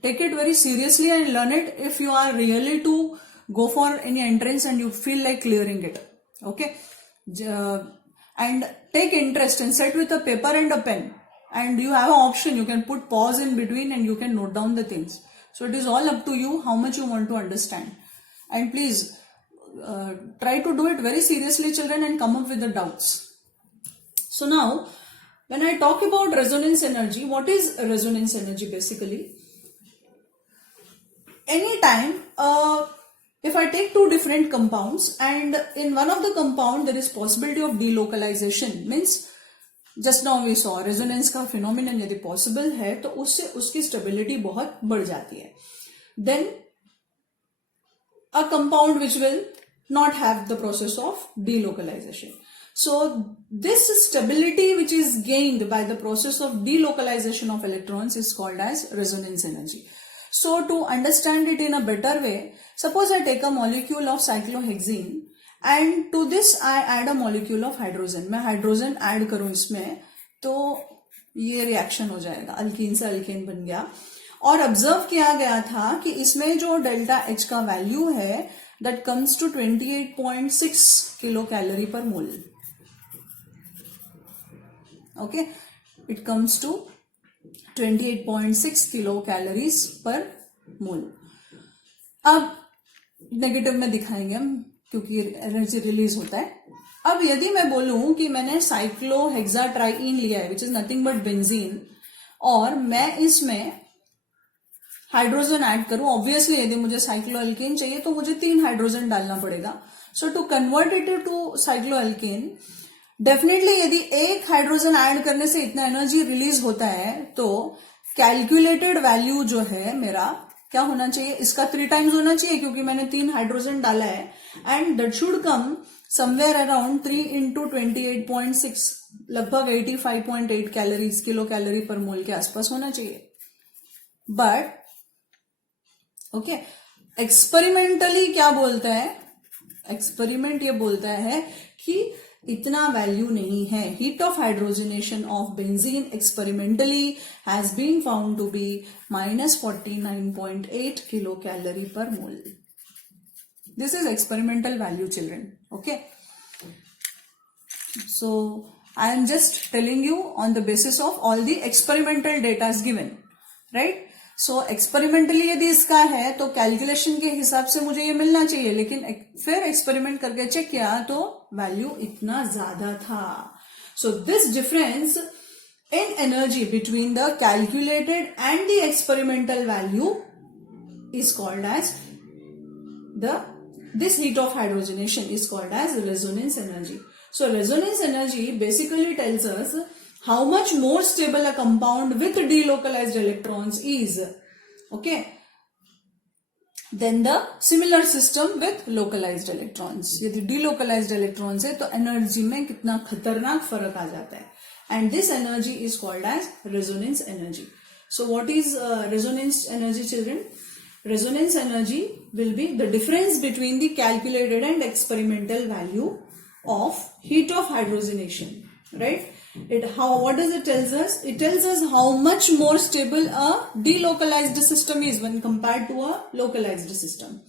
take it very seriously and learn it if you are really to go for any entrance and you feel like clearing it. Okay, and take interest and sit with a paper and a pen. And you have an option. You can put pause in between and you can note down the things. So it is all up to you how much you want to understand. And please. Try to do it very seriously children and come up with the doubts. So now when I talk about resonance energy, what is resonance energy basically? Anytime if I take two different compounds and in one of the compound there is possibility of delocalization, means just now we saw resonance का phenomenon यदि possible है तो उससे उसकी stability बहुत बढ़ जाती है. Then a compound which will not have the process of delocalization. So this stability which is gained by the process of delocalization of electrons is called as resonance energy. So to understand it in a better way, suppose I take a molecule of cyclohexene and to this I add a molecule of hydrogen. मैं hydrogen add करूं इसमें तो ये reaction हो जाएगा, alkyne से alkane बन गया. और ऑब्जर्व किया गया था कि इसमें जो डेल्टा H का वैल्यू है that comes to 28.6 kilocalorie per mole. Okay, it comes to 28.6 kilocalories per mole. अब नेगेटिव में दिखाएंगे हम क्योंकि एनर्जी रिलीज होता है. अब यदि मैं बोलूं कि मैंने साइक्लोहेक्साट्राईन लिया है which is nothing but benzene, और मैं इसमें हाइड्रोजन ऐड करूं, ऑब्वियसली यदि मुझे साइक्लोएल्केन चाहिए तो मुझे 3 हाइड्रोजन डालना पड़ेगा. So to convert it to cycloalkane, definitely यदि एक हाइड्रोजन ऐड करने से इतना एनर्जी रिलीज होता है तो कैलकुलेटेड वैल्यू जो है मेरा क्या होना चाहिए, इसका 3 टाइम्स होना चाहिए क्योंकि मैंने 3 हाइड्रोजन डाला है, and that should come somewhere around 3 into 28.6, लगभग 85.8 कैलोरीज, किलो कैलोरी पर मोल के आसपास होना चाहिए. बट ओके, एक्सपेरिमेंटली क्या बोलता है, एक्सपेरिमेंट ये बोलता है कि इतना वैल्यू नहीं है. Heat of hydrogenation of benzene experimentally has been found to be -49.8 kilo calorie per mole. This is experimental value children. Okay, so I am just telling you on the basis of all the experimental data is given, right? So experimentally यदि इसका है तो calculation के हिसाब से मुझे ये मिलना चाहिए, लेकिन फिर एक्सपेरिमेंट करके चेक किया तो वैल्यू इतना ज्यादा था. So this difference in energy between the calculated and the experimental value is called as this heat of hydrogenation is called as resonance energy. So resonance energy basically tells us how much more stable a compound with delocalized electrons is, okay, than the similar system with localized electrons. यदि delocalized electrons है तो energy में कितना खतरनाक फर्क आ जाता है, and this energy is called as resonance energy. So what is resonance energy, children? Resonance energy will be the difference between the calculated and experimental value of heat of hydrogenation, right? What does it tells us? It tells us how much more stable a delocalized system is when compared to a localized system.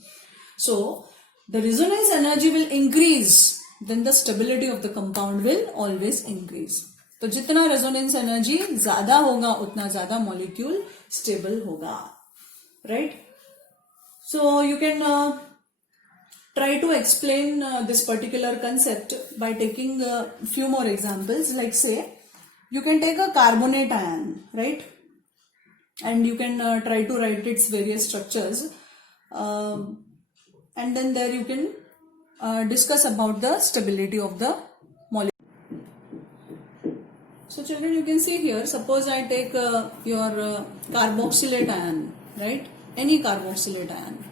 So the resonance energy will increase, then the stability of the compound will always increase. तो जितना resonance energy ज्यादा होगा उतना ज्यादा molecule stable होगा, right? So you can try to explain this particular concept by taking a few more examples. Like say you can take a carbonate ion, right, and you can try to write its various structures, and then there you can discuss about the stability of the molecule. So children, you can see here, suppose I take your carboxylate ion, right, any carboxylate ion,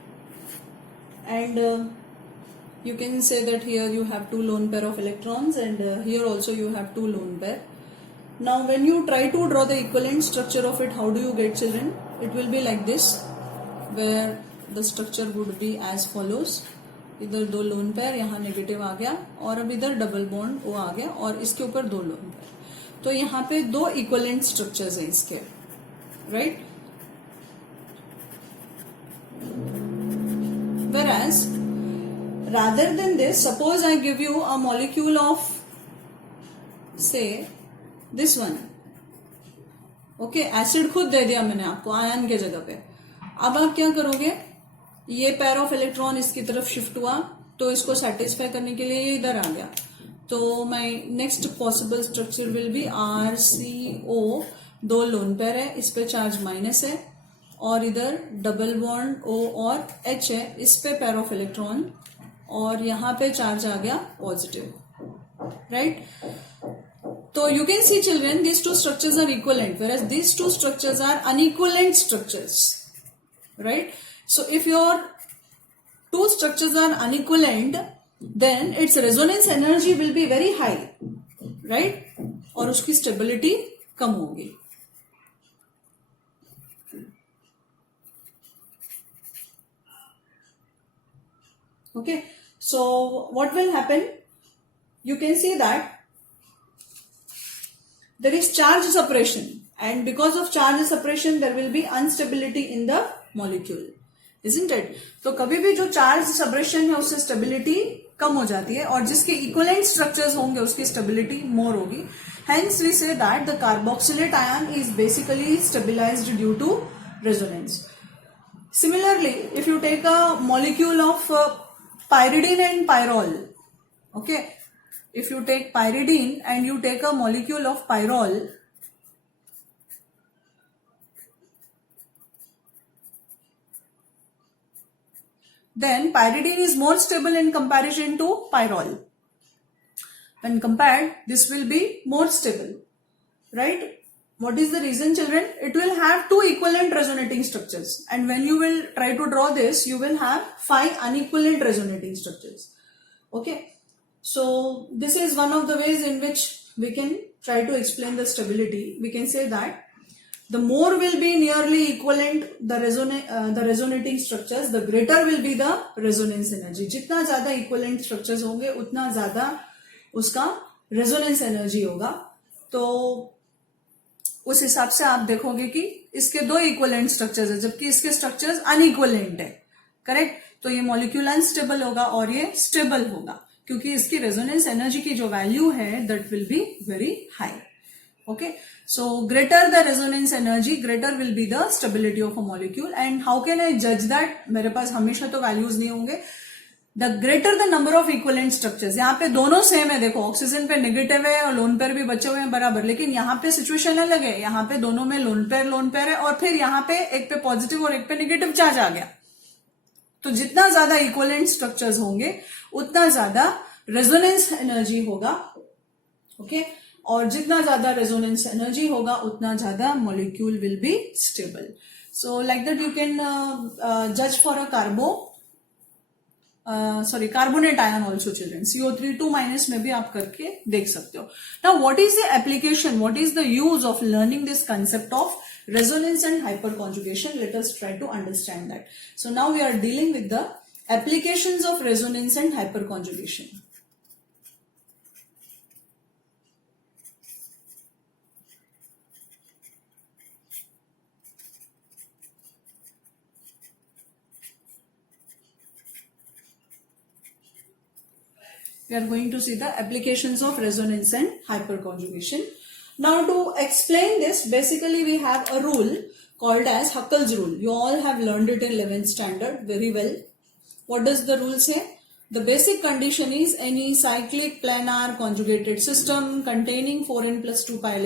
and you can say that here you have 2 lone pair of electrons, and here also you have 2 lone pair. Now when you try to draw the equivalent structure of it, how do you get, children? It will be like this, where the structure would be as follows. इधर 2 lone pair, यहाँ negative आ गया, और अब इधर double bond ओ आ गया, और इसके ऊपर 2 लोन पेयर. तो यहाँ पे 2 इक्विवेलेंट स्ट्रक्चर्स हैं इसके, right? Whereas rather than this, suppose I give you a molecule of say this one, okay, acid खुद दे दिया मैंने आपको आयन के जगह पे. अब आप क्या करोगे, ये पेयर ऑफ इलेक्ट्रॉन इसकी तरफ शिफ्ट हुआ तो इसको सेटिस्फाई करने के लिए ये इधर आ गया. तो my next possible structure will be RCO, 2 lone pair है, इस पे चार्ज माइनस है, और इधर डबल बॉन्ड O और H है, इस पे पेयर ऑफ इलेक्ट्रॉन, और यहाँ पे चार्ज आ गया positive, right? So you can see, children, these 2 structures are equivalent, whereas these 2 structures are unequivalent structures, right? So if your 2 structures are unequivalent, then its resonance energy will be very high, right? और उसकी stability कम होगी. Okay, so what will happen? You can see that there is charge separation, and because of charge separation there will be instability in the molecule, isn't it? तो कभी भी जो charge separation है उससे stability कम हो जाती है, और जिसके equivalent structures होंगे उसकी stability more होगी. Hence we say that the carboxylate ion is basically stabilized due to resonance. Similarly, if you take a molecule of pyridine and pyrrole, okay, if you take pyridine and you take a molecule of pyrrole, then pyridine is more stable in comparison to pyrrole. When compared, this will be more stable, right? What is the reason, children? It will have two equivalent resonating structures, and when you will try to draw this, you will have 5 unequivalent resonating structures. Okay, so this is one of the ways in which we can try to explain the stability. We can say that the more will be nearly equivalent the resonating structures, the greater will be the resonance energy. जितना ज़्यादा equivalent structures होंगे उतना ज़्यादा उसका resonance energy होगा. तो उस हिसाब से आप देखोगे कि इसके 2 equivalent structures है जबकि इसके structures unequivalent है, करेक्ट? तो ये molecule unstable होगा और ये stable होगा क्योंकि इसकी resonance energy की जो value है that will be very high. Okay, so greater the resonance energy, greater will be the stability of a molecule. And how can I judge that? मेरे पास हमेशा तो values नहीं होंगे. The greater the number of equivalent structures. यहाँ पे दोनों same है, देखो ऑक्सीजन पे नेगेटिव है और लोन पेयर भी बचे हुए हैं बराबर, लेकिन यहाँ पे सिचुएशन अलग है. यहाँ पे दोनों में लोन पेयर है और फिर यहाँ पे एक पे पॉजिटिव और एक पे नेगेटिव चार्ज आ गया. तो जितना ज्यादा इक्विवेलेंट स्ट्रक्चर्स होंगे उतना ज्यादा रेजोनेंस एनर्जी होगा. ओके, और जितना ज्यादा रेजोनेंस एनर्जी होगा उतना ज्यादा molecule will be stable. So like that you can जज for a carbonate ion also children. CO3 2- में भी आप करके देख सकते हो. Now what is the application, what is the use of learning this concept of resonance and hyperconjugation? Let us try to understand that. So now we are dealing with the applications of resonance and hyperconjugation. We are going to see the applications of resonance and hyperconjugation. Now to explain this, basically we have a rule called as Huckel's rule. You all have learned it in 11th standard very well. What does the rule say? The basic condition is any cyclic planar conjugated system containing 4n plus 2 pi